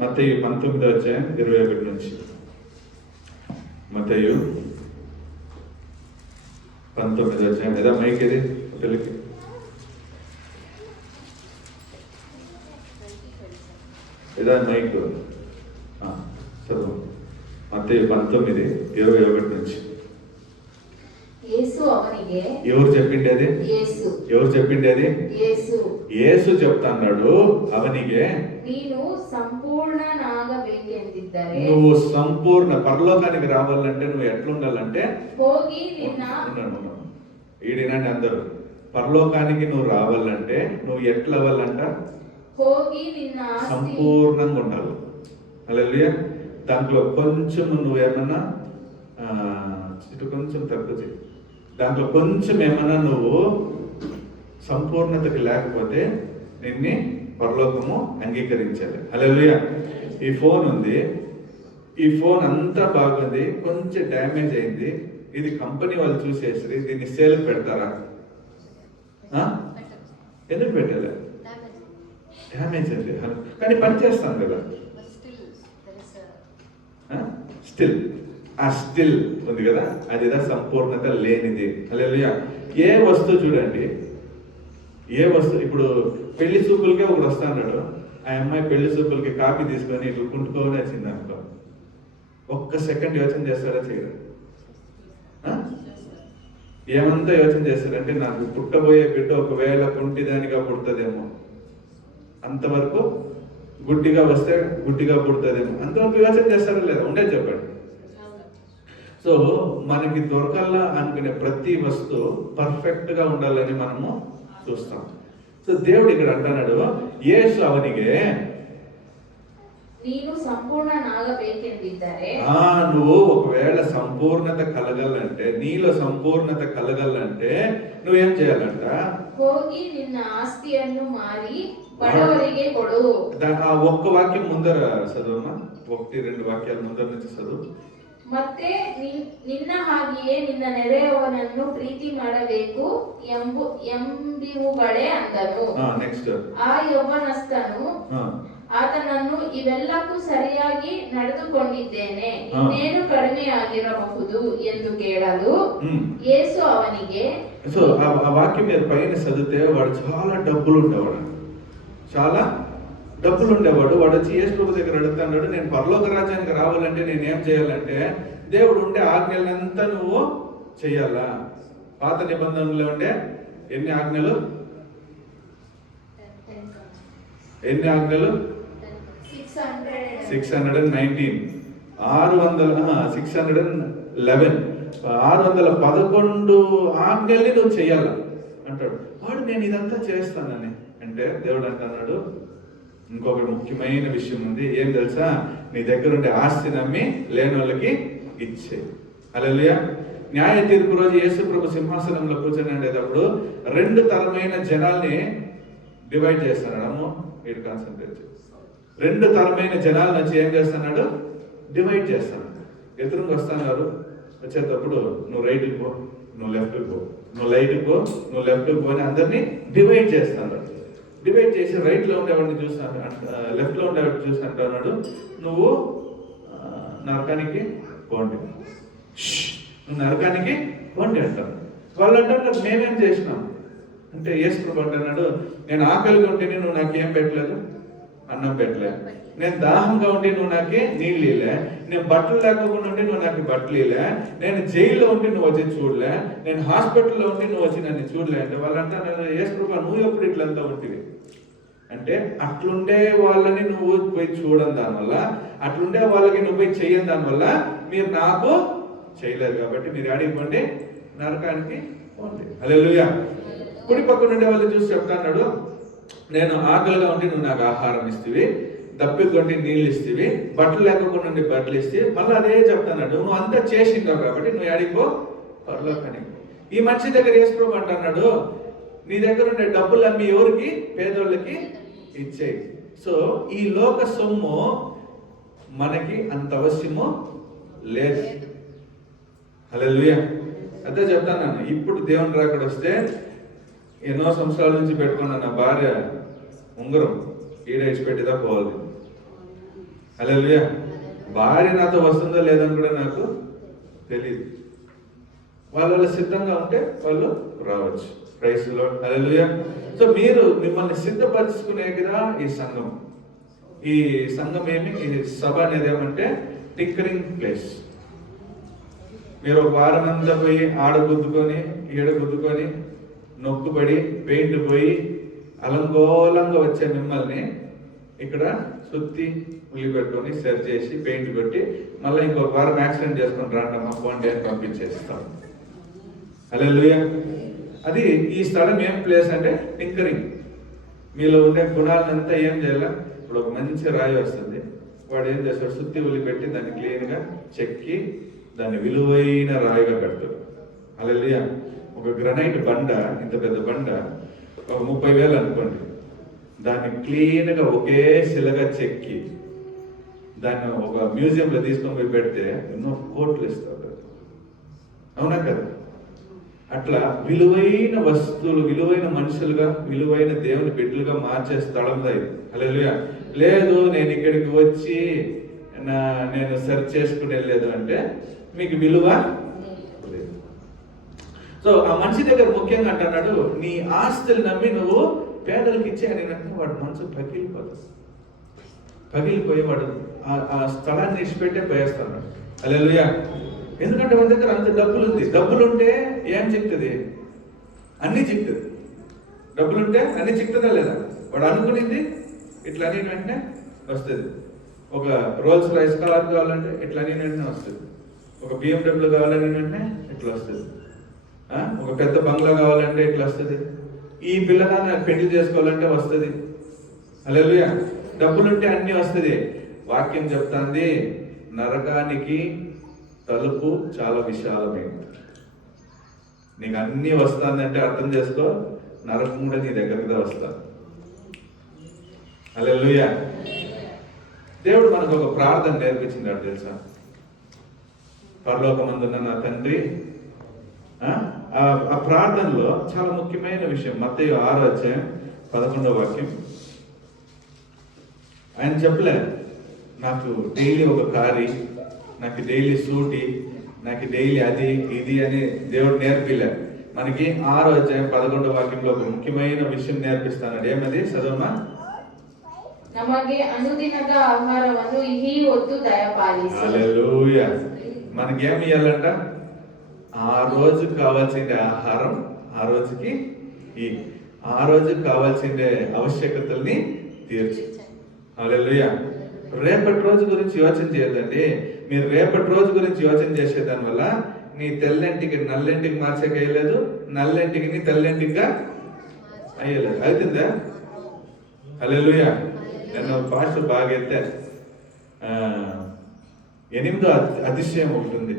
మత్తయి 19:21 నుంచి. మత్తయి 19 ఏదా మైక్ ఇది పిల్లకి? ఏదా మైక్? చదువు. మత్తయి 19:21 నుంచి. ఎవరు చెప్పిండేది? ఎవరు చెప్పిండేది? యేసు చెప్తాన్నాడు అవనిగే, నువ్వు సంపూర్ణ పరలోకానికి రావాలంటే నువ్వు ఎట్లుండాలంటే, ఈడినండి అందరూ, పరలోకానికి నువ్వు రావాలంటే నువ్వు ఎట్లా అవ్వాలంట? సంపూర్ణంగా ఉండాలి. హల్లెలూయా. దాంట్లో కొంచెం నువ్వేమన్నా ఇటు కొంచెం తక్కువ చేయి, దాంట్లో కొంచెం ఏమన్నా నువ్వు సంపూర్ణతకి లేకపోతే నిన్ను పరలోకము అంగీకరించాలి. హల్లెలూయా. ఈ ఫోన్ ఉంది, ఈ ఫోన్ అంతా బాగుంది, కొంచెం డ్యామేజ్ అయింది, ఇది కంపెనీ వాళ్ళు చూసేసి దీన్ని సేల్ పెడతారా? ఎందుకు పెట్టాలి? డ్యామేజ్ అయింది కానీ పని చేస్తాను కదా. స్టిల్ ఆ స్టిల్ ఉంది కదా, అదిదా సంపూర్ణత లేనిది. హల్లెలూయా. ఏ వస్తువు చూడండి, ఏ వస్తువు, ఇప్పుడు పెళ్లి చూపులకే ఒకడు వస్తాడు, ఆ అమ్మాయి పెళ్లి చూపులకి కాపీ తీసుకొని ఇట్లా కుంటుకోని వచ్చింది అనుకో, ఒక్క సెకండ్ యోచన చేస్తాడా? చేయడు. ఏమంతా యోచన చేస్తాడంటే నాకు పుట్టబోయే బిడ్డ ఒకవేళ కుంటిదానిగా పుడుతుందేమో, అంతవరకు గుడ్డిగా వస్తే గుడ్డిగా పుడుతుందేమో, అంతవరకు యోచన చేస్తారా లేదా? ఉండే చెప్పండి. సో మనకి దొరకాలా అనుకునే ప్రతి వస్తువు పర్ఫెక్ట్ గా ఉండాలని మనము చూస్తాం. సో దేవుడు ఇక్కడ అంటున్నాడు, యేసు అవనిగే ನೀನು ಸಂಪೂರ್ಣನಾಗಬೇಕೆಂದಿದ್ದರೆ నువ్వు ఒకవేళ సంపూర్ణత కలగాలంటే, నీలో సంపూర్ణత కలగాలంటే నువ్వేం చేయాలంట? ಹೋಗಿ ನಿನ್ನ ಆಸ್ತಿಯನ್ನು ಮಾರಿ ಬಡವರಿಗೆ ಕೊಡು. ఆ ఒక్క వాక్యం ముందర చదువమ్మా, 1-2 వాక్యాల ముందర నుంచి చదువు. ಮತ್ತೆ ನಿನ್ನ ಹಾಗೆಯೇ ನಿನ್ನ ನೆರೆಯವನನ್ನು ಪ್ರೀತಿ ಮಾಡಬೇಕು ಎಂಬಿವುಗಳೇ ಅಂದನು. ನೆಕ್ಸ್ಟ್, ಆ ಯೌವನಸ್ಥನು ಆತನನ್ನು ಇವೆಲ್ಲಕ್ಕೂ ಸರಿಯಾಗಿ ನಡೆದುಕೊಂಡಿದ್ದೇನೆ, ಇನ್ನೇನು ಕಡಿಮೆಯಾಗಿರಬಹುದು ಎಂದು ಕೇಳಲು ಯೇಸು ಅವನಿಗೆ, సో ఆ వాక్యం మీరు పైన చదివితే వాడు చాలా డబ్బులు ఉండేవాడు, చాలా డబ్బులు ఉండేవాడు. వాడు వచ్చి యేసు ప్రభు దగ్గర అడుగుతున్నాడు, నేను పరలోక రాజ్యానికి రావాలంటే నేను ఏం చేయాలంటే, దేవుడు ఉండే ఆజ్ఞలంతా నువ్వు చెయ్యాలా. పాత నిబంధనలో ఉండే ఎన్ని ఆజ్ఞలు? 619 611 ఆజ్ఞల్ని నువ్వు చెయ్యాలా అంటాడు. వాడు నేను ఇదంతా చేస్తానని అంటే, దేవుడు అంటున్నాడు ఇంకొకటి ముఖ్యమైన విషయం ఉంది. ఏం తెలుసా? నీ దగ్గర ఉండే ఆస్తిని అమ్మి లేని వాళ్ళకి ఇచ్చే. హల్లెలూయా. న్యాయ తీర్పు రోజు యేసు ప్రభు సింహాసనంలో కూర్చొని ఉండేటప్పుడు 2 తరమైన జనాల్ని డివైడ్ చేస్తున్నాడు. అమ్మో వీడు కాన్సన్ట్రేట్ చేసి 2 తరమైన జనాల నుంచి ఏం చేస్తున్నాడు? డివైడ్ చేస్తున్నాడు. ఎదురుగా వస్తున్నారు, వచ్చేటప్పుడు నువ్వు రైట్కి పో, నువ్వు లెఫ్ట్కి పో, నువ్వు రైట్కి పో, నువ్వు లెఫ్ట్కి పో అని అందరినీ డివైడ్ చేస్తున్నాడు. డివైడ్ చేసి రైట్లో ఉండేవాడిని చూస్తాను, లెఫ్ట్లో ఉండేవాడిని చూసి అంటున్నాడు, నువ్వు నరకానికి పోండి, నువ్వు నరకానికి పోండి అంటాను. వాళ్ళు అంటారు మేమేం చేసినాం అంటే, యేసు ప్రభు అంటున్నాడు, నేను ఆకలిగా ఉంటే నువ్వు నాకేం పెట్టలేదు, అన్నం పెట్టలే. నేను దాహంగా ఉంటే నువ్వు నాకే నీళ్ళు ఇలే. నేను బట్టలు లేకపోకుండా ఉంటే నువ్వు నాకు బట్టలు ఇలే. నేను జైల్లో ఉంటే నువ్వు వచ్చి చూడలే. నేను హాస్పిటల్లో ఉంటే నువ్వు వచ్చి నన్ను చూడలే అంటే, వాళ్ళు అంటారు యేసు ప్రభు నువ్వు ఎప్పుడు ఇట్లంతా ఉంటుంది అంటే, అట్లుండే వాళ్ళని నువ్వు పోయి చూడని దానివల్ల, అట్లుండే వాళ్ళకి నువ్వు పోయి చెయ్యని దానివల్ల మీరు నాకు చేయలేరు. కాబట్టి మీరు అడిగిపోండి, నరకానికి పోండి. హల్లెలూయా. కుడి పక్కన ఉండే వాళ్ళు చూసి చెప్తాడు, నేను ఆకలిగా ఉండి నువ్వు నాకు ఆహారం ఇస్తేవి, దప్పికొండి నీళ్ళు ఇస్తేవి, బట్టలు లేకుండా ఉండి బట్టలు ఇస్తే, మళ్ళీ అదే చెప్తాడు, నువ్వు అంతా చేసింటావు కాబట్టి నువ్వు అడిగిపో పరలోకానికి. ఈ మనిషి దగ్గర యేసు ప్రభు అంటున్నాడు, నీ దగ్గర ఉండే డబ్బులు అమ్మి ఎవరికి? పేదోళ్ళకి ఇచ్చేయి. సో ఈ లోక సొమ్ము మనకి అంత అవశ్యము లేదు. హల్లెలూయా. అదే చెప్తాను, ఇప్పుడు దేవుని రాకడ వస్తే ఎన్నో సంవత్సరాల నుంచి పెట్టుకున్న నా భార్య ఉంగరం ఈడేసి పెట్టిదా పోవాలి. హల్లెలూయా. భార్య నాతో వస్తుందో లేదని కూడా నాకు తెలియదు. వాళ్ళు సిద్ధంగా ఉంటే వాళ్ళు రావచ్చు. Praise the lord. Hallelujah. So మీరు మిమ్మల్ని సిద్ధపరచుకునే కదా ఈ సంఘం. ఈ సంఘం ఏమి, ఈ సభ అనేది ఏమంటే టింకరింగ్ ప్లేస్. మీరు ఒక వారం అంతా పోయి ఆడ గుద్దుకొని ఈడ గుద్దుకొని నొక్కుబడి పెయింట్ పోయి అలంగోలంగా వచ్చే మిమ్మల్ని ఇక్కడ సుత్తి ఉల్లి పెట్టుకొని సరి చేసి పెయింట్ కొట్టి మళ్ళీ ఇంకొక వారం యాక్సిడెంట్ చేసుకొని రాండమ్మా పోండి అని పంపించేస్తాం. హల్లెలూయా. అది ఈ స్థలం ఏం ప్లేస్ అంటే టింకరింగ్. మీలో ఉండే గుణాలంతా ఏం చేయాల? ఇప్పుడు ఒక మంచి రాయి వస్తుంది, వాడు ఏం చేస్తాడు? సుత్తి ఉల్లి పెట్టి దాన్ని క్లీన్గా చెక్కి దాన్ని విలువైన రాయిగా కడతాడు. హల్లెలూయా. ఒక గ్రనైట్ బండ, ఇంత పెద్ద బండ, ఒక 30,000 అనుకోండి, దాన్ని క్లీన్గా ఒకే శిలగా చెక్కి దాన్ని ఒక మ్యూజియంలో తీసుకొని పోయి పెడితే ఎన్నో కోట్లు ఇస్తారు. అవునా కదా? అట్లా విలువైన వస్తువులు, విలువైన మనుషులుగా, విలువైన దేవుని బిడ్డలుగా మార్చే స్థలం ఇది. హల్లెలూయా. లేదు నేను ఇక్కడికి వచ్చి నేను సెర్చ్ చేసుకుని వెళ్ళలేదు అంటే మీకు విలువ లేదు. సో ఆ మనిషి దగ్గర ముఖ్యంగా అంటున్నాడు, నీ ఆస్తులు నమ్మి నువ్వు పేదలకు ఇచ్చే అని అంటే వాడు మనసు పగిలిపోయి వాడు ఆ స్థలాన్ని ఇచ్చిపెట్టే పోయేస్తాడు. హల్లెలూయా. ఎందుకంటే మన దగ్గర అంత డబ్బులు ఉంది. డబ్బులు ఉంటే ఏం చిక్తుంది? అన్నీ చిక్తుంది. డబ్బులుంటే అన్నీ చిక్తుందా లేదా? వాడు అనుకునేది ఇట్లా అని వెంటనే వస్తుంది. ఒక రోల్స్ రాయిస్ కార్ కావాలంటే ఇట్లా అని వెంటనే వస్తుంది. ఒక BMW కావాలని వెంటనే ఇట్లా వస్తుంది. ఒక పెద్ద బంగ్లా కావాలంటే ఇట్లా వస్తుంది. ఈ పిల్లగాన్ని పెళ్లి చేసుకోవాలంటే వస్తుంది. హల్లెలూయా. డబ్బులుంటే అన్నీ వస్తుంది. వాక్యం చెప్తాంది నరకానికి తలుపు చాలా విశాలమైంది. నీకు అన్నీ వస్తుందంటే అర్థం చేసుకో, నరకం కూడా నీ దగ్గరగా వస్తా. హల్లెలూయా. దేవుడు మనకు ఒక ప్రార్థన నేర్పించింది తెలుసా? పరలోకమందున్న నా తండ్రి, ఆ ప్రార్థనలో చాలా ముఖ్యమైన విషయం మత్తయి 6:11 ఆయన చెప్పలే నాకు డైలీ ఒక కారీ, నాకు డైలీ సూటి, నాకు డైలీ అది ఇది అని దేవుడు నేర్పిలే. మనకి 6:11 ఒక ముఖ్యమైన విషయం నేర్పిస్తాడు. ఏమది చదవమా? ನಮಗೆ ಅನುದಿನದ ಆಹಾರವನ್ನು ಈ ಹೊತ್ತು ದಯಪಾಲಿಸು. హల్లెలూయా. మనకేమి ఇవ్వాలంట? ఆ రోజుకి కావాల్సిన ఆహారం ఆ రోజుకి ఆ రోజుకి కావాల్సిన ఆవశ్యకతల్ని తీర్చు. హల్లెలూయా. రేపటి రోజు గురించి యోచన చేయదండి. మీరు రేపటి రోజు గురించి యోచన చేసేదాని వల్ల నీ తెల్లంటికి నల్లెంటికి మార్చేకి అయ్యలేదు, నల్లెంటికి నీ తెల్లంటిగా అయ్యలేదు. అవుతుందా? హల్లెలూయా. నేను పాస్టర్ బాగా అయితే 8వ అతిశయం ఒకటి ఉంది,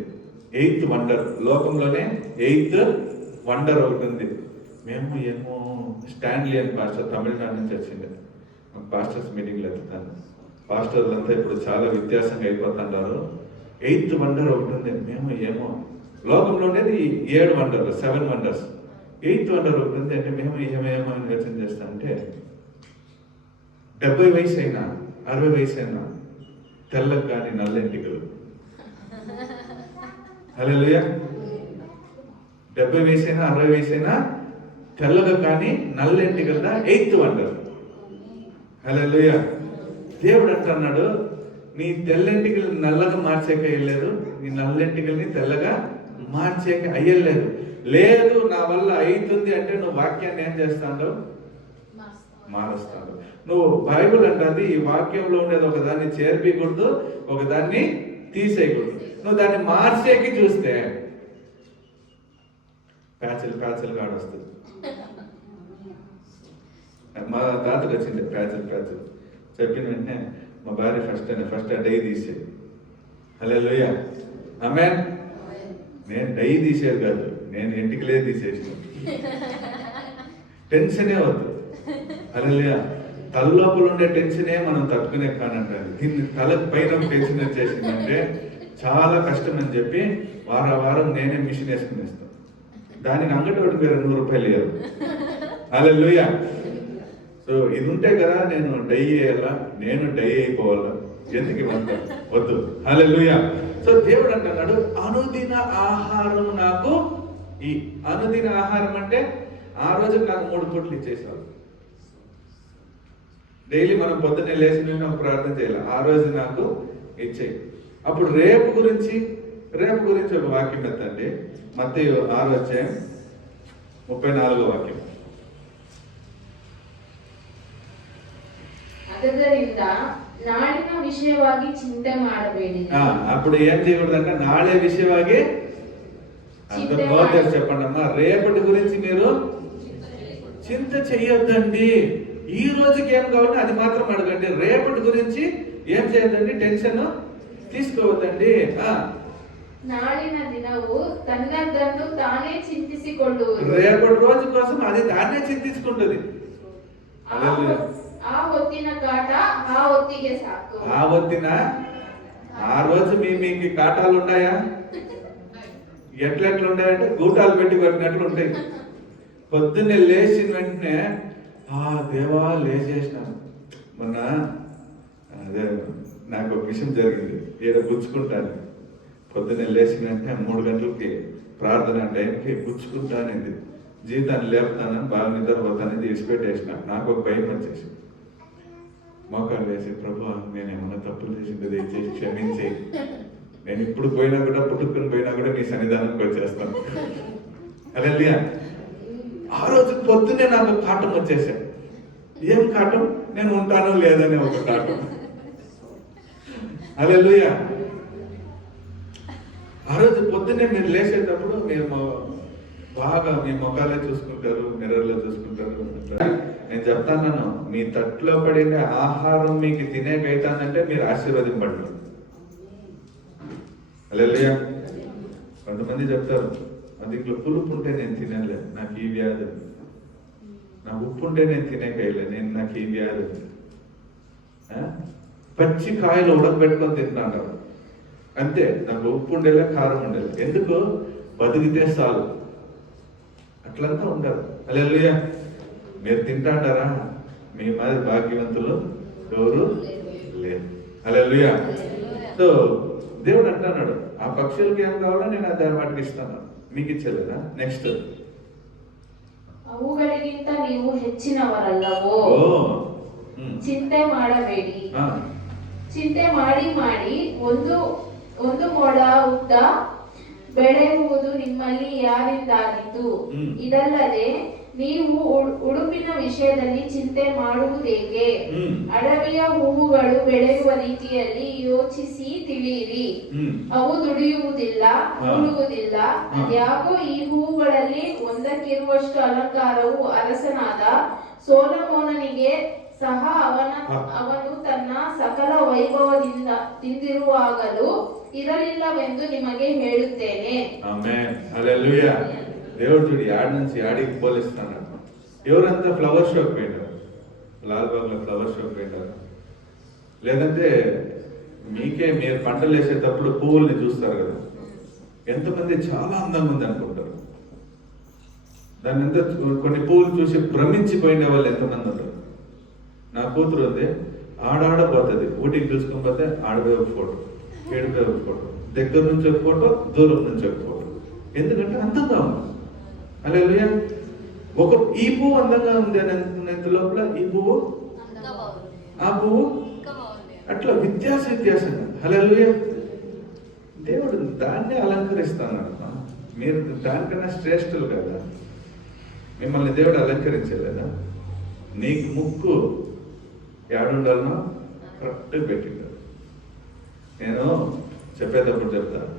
8th వండర్. లోకంలోనే 8th వండర్ ఒకటి ఉంది. మేము ఏమో స్టాన్లీ అని పాస్టర్ తమిళనాడు నుంచి వచ్చింది. పాస్టర్స్ మీటింగ్లో ఎత్తుతాను. పాస్టర్లు అంతా ఇప్పుడు చాలా వ్యత్యాసంగా అయిపోతున్నారు. 8th వండర్ ఒకటి ఉంది. మేము ఏమో లోకంలో ఉండేది 7 వండర్లు, 7 వండర్స్. 8th వండర్ ఒకటి ఉంది అంటే మేము ఏమేమో అని యోచన చేస్తా అంటే 70 వయసు అయినా 60 వయసు అయినా తెల్లకు కానీ నల్లెంటికలు. హల్లెలూయా. 70 వయసు అయినా 60 వయసు అయినా తెల్లగా కానీ నల్లెంటికల్లా 8th వండర్. హల్లెలూయా. దేవుడు అంటున్నాడు నీ తెల్లెంటికలు నల్లగా మార్చేక అయ్యలేదు, నీ నల్లెంటికల్ని తెల్లగా మార్చేక అయ్యలేదు. లేదు నా వల్ల అవుతుంది అంటే నువ్వు వాక్యాన్ని ఏం చేస్తాడు? మారుస్తాడు. నువ్వు బైబిల్ అంటుంది ఈ వాక్యంలో ఉండేది ఒకదాన్ని చేర్పకూడదు, ఒకదాన్ని తీసేయకూడదు. నువ్వు దాన్ని మార్చేకి చూస్తే ప్యాచలు కాడొస్తుంది. మా తాతకు వచ్చింది ప్యాచలు చెప్పిన వెంటనే మా భార్య ఫస్ట్ డై తీసే. హల్లెలూయా. ఆమేన్. నేను డై తీసేది కాదు, నేను ఎంటికలే తీసేసిన. టెన్షనే వద్దు. హల్లెలూయా. తలలోపల ఉండే టెన్షనే మనం తట్టుకునే కానంటారు. దీన్ని తలకు పైన టెన్షన్ వచ్చేసిందంటే చాలా కష్టం అని చెప్పి వారం నేనే మిషన్ వేసుకుని ఇస్తాను. దానికి అంగటోడు మీరు 100 రూపాయలు ఇవ్వరు. హల్లెలూయా. సో ఇది ఉంటే కదా నేను డై అయ్యాలా, నేను డై అయిపోవాలా, ఎందుకు ఇవ్వంతా వద్దు. హల్లెలూయా. సో దేవుడు అంటున్నాడు అనుదిన ఆహారం నాకు ఈ అనుదిన ఆహారం అంటే ఆ రోజుకి నాకు 3 పూటలు ఇచ్చేసాడు. డైలీ మనం పొద్దున్నే లేచి ఒక ప్రార్థన చేయాలి, ఆ రోజు నాకు ఇచ్చేయి. అప్పుడు రేపు గురించి ఒక వాక్యం ఎత్తండి. మత్తయి 6:34 ಅದರಿಂದ ನಾಳಿನ ವಿಷಯವಾಗಿ ಚಿಂತೆ ಮಾಡಬೇಡಿ. అప్పుడు ఏం చేయకూడదంటే నాಳೆ విషయವಾಗಿ చెప్పండి అమ్మా. రేపటి గురించి మీరు చింత చెయ్యొద్దండి. ఈ రోజుకి ఏం కావాలంటే అది మాత్రం అడగండి. రేపటి గురించి ఏం చేయొద్దండి, టెన్షన్ తీసుకోవద్దండి. నాಳಿನ ದಿನವು ತನ್ನದನ್ನು ತಾನೇ ಚಿಂತಿಸಿಕೊಳ್ಳುವುದು. రేపటి రోజు కోసం అది దాన్నే చింతించుకుంటుంది. ఆ ಹೊತ್ತಿನ కాట ఆ ಹೊತ್ತಿಗೆ సాకు. ఆ ಹೊತ್ತಿన ఆ రోజు మీకు కాటాలు ఉన్నాయా? ఎట్లా ఉంటాయంటే గూటాలు పెట్టి కొట్టినట్లు ఉంటాయి. పొద్దున్నే లేచిన వెంటనే దేవా లేచేసినాను. మొన్న అదే నాకు ఒక విషయం జరిగింది, ఏదో గుచ్చుకుంటాను. పొద్దున్నే లేచిన వెంటనే 3 గంటలకి ప్రార్థన టైంకి గుచ్చుకుంటానేది. జీవితాన్ని లేపుతానని బాగా నిద్రపోతానని విడిచిపెట్టేసిన. నాకు ఒక భయం వచ్చేసి మోకాలు వేసి, ప్రభు నేనేమన్నా తప్పులు చేసింది దయచేసి క్షమించి, నేను ఇప్పుడు పోయినా కూడా పుట్టుకుని పోయినా కూడా నీ సన్నిధానానికి వచ్చేస్తాను. హల్లెలూయా. ఆ రోజు పొద్దున్నే నాకు కాటం వచ్చేసా. ఏం కాటం? నేను ఉంటానో లేదనే ఒక కాటం. హల్లెలూయా. ఆ రోజు పొద్దున్నే మీరు లేచేటప్పుడు మేము బాగా మీ ముఖాలే చూసుకుంటారు, మిర్రర్లో చూసుకుంటారు. నేను చెప్తాను, మీ తట్లో పడిన ఆహారం మీకు తినేకైతానంటే మీరు ఆశీర్వదింపండి. హల్లెలూయా. కొంతమంది చెప్తారు, అది ఇంట్లో పులుపు ఉంటే నేను తినలే, నాకు ఈ వ్యాధి, నాకు ఉప్పు ఉంటే నేను తినేకైలే, నాకు ఈ వ్యాధి. పచ్చి కాయలు ఉడకబెట్టుకొని తింటున్నాను అంతే, నాకు ఉప్పు ఉండేలే, కారం ఉండేలే, ఎందుకు? బతికితే చాలు. అట్లంతా ఉండరు. హల్లెలూయా. మీరు తింటాంటారా? మీ మాది భాగ్యవంతులు ఎవరు లేదు. హల్లెలూయా. సో దేవుడు అంటున్నాడు, ఆ పక్షులకి ఏం కావాలో నేను అది వాటికి ఇస్తాను, మీకు ఇచ్చలేదా? నెక్స్ట్, ಅವುಗಳಿಗಿಂತ ನೀವು ಹೆಚ್ಚಿನವರಲ್ಲವೋ, ಚಿಂತೆ ಮಾಡಬೇಡಿ. ಚಿಂತೆ ಮಾಡಿ ಮಾಡಿ ಒಂದು ಮೊಳ ಉದ್ದ ಬೆಳೆಯುವುದು ನಿಮ್ಮಲ್ಲಿ ಯಾರಿಂದಾದೀತು? ಇದಲ್ಲದೆ ನೀವು ಉಡುಪಿನ ವಿಷಯದಲ್ಲಿ ಚಿಂತೆ ಮಾಡುವುದೇಕೆ? ಅಡವಿಯ ಹೂವುಗಳು ಬೆಳೆಯುವ ರೀತಿಯಲ್ಲಿ ಯೋಚಿಸಿ ತಿಳಿಯಿರಿ. ಅವು ದುಡಿಯುವುದಿಲ್ಲ, ನೂಲುವುದಿಲ್ಲ. ಅದ್ಯಾಕೋ ಈ ಹೂವುಗಳಲ್ಲಿ ಒಂದಕ್ಕಿರುವಷ್ಟು ಅಲಂಕಾರವು ಅರಸನಾದ ಸೊಲೊಮೋನನಿಗೆ ಸಹ ಅವನು ತನ್ನ ಸಕಲ ವೈಭವದಿಂದಿರುವಾಗಲೂ ಇರಲಿಲ್ಲವೆಂದು ನಿಮಗೆ ಹೇಳುತ್ತೇನೆ. ಆಮೆನ್. ಹಲ್ಲೆಲೂಯಾ. దేవుడు చూడు యాడ్ నుంచి యాడికి పోలిస్తాడు. ఎవరంతా ఫ్లవర్ షోకి పోయినారు, లాల్బాగ్లో ఫ్లవర్ షోకి పోయినారు. లేదంటే మీకే మీరు పంటలు వేసేటప్పుడు పువ్వుల్ని చూస్తారు కదా, ఎంతమంది చాలా అందంగా ఉంది అనుకుంటారు. దాని ఎంత కొన్ని పువ్వులు చూసి భ్రమించిపోయిన వాళ్ళు ఎంతమంది ఉంటారు. నా కూతురు ఉంది, ఆడపోతుంది, ఊటికి పిలుచుకొని పోతే ఆడపోయి ఒక ఫోటో, ఏడిపోయి ఒక ఫోటో, దగ్గర నుంచి ఒక ఫోటో, దూరం నుంచి ఒక ఫోటో. ఎందుకంటే అందంగా ఉంది. హల్లెలూయా. ఈ పువ్వు అందంగా ఉంది అని అనుకునేంత లోపల ఈ పువ్వు, ఆ పువ్వు అట్లా వ్యత్యాసంగా. హల్లెలూయా. దేవుడు దాన్ని అలంకరిస్తాను. మీరు దానికన్నా శ్రేష్ఠులు కదా, మిమ్మల్ని దేవుడు అలంకరించలేదా? నీకు ముక్కు ఏడుండాలనో కరెక్ట్గా పెట్టిండారు. నేను చెప్పేటప్పుడు చెప్తాను,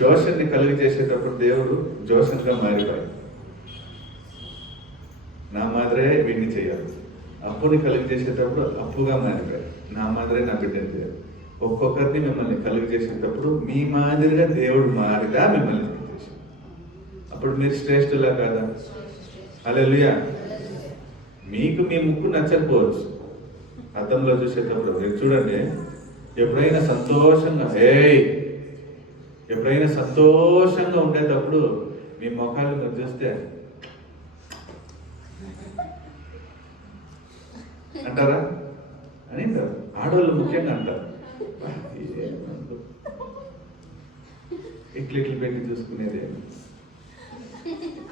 జోషన్ని కలిగి చేసేటప్పుడు దేవుడు జోషన్గా మారిపోయాడు. నా మాదిరే వీడిని చేయాలి. అప్పుని కలిగి చేసేటప్పుడు అప్పుగా మారిపోయాడు. నా మాదిరే నా బిడ్డని చేయాలి. ఒక్కొక్కరిని మిమ్మల్ని కలిగి చేసేటప్పుడు మీ మాదిరిగా దేవుడు మారిగా మిమ్మల్ని చేశాడు. అప్పుడు మీరు శ్రేష్ఠులా కాదా? హల్లెలూయా. మీకు మీ ముక్కు నచ్చకపోవచ్చు. అద్దంలో చూసేటప్పుడు మీరు చూడండి, ఎప్పుడైనా సంతోషంగా ఉండేటప్పుడు మీ ముఖాలు మీరు చూస్తే అంటారా అని అంటారు. ఆడవాళ్ళు ముఖ్యంగా అంటారు, ఇట్లు పెట్టి చూసుకునేది,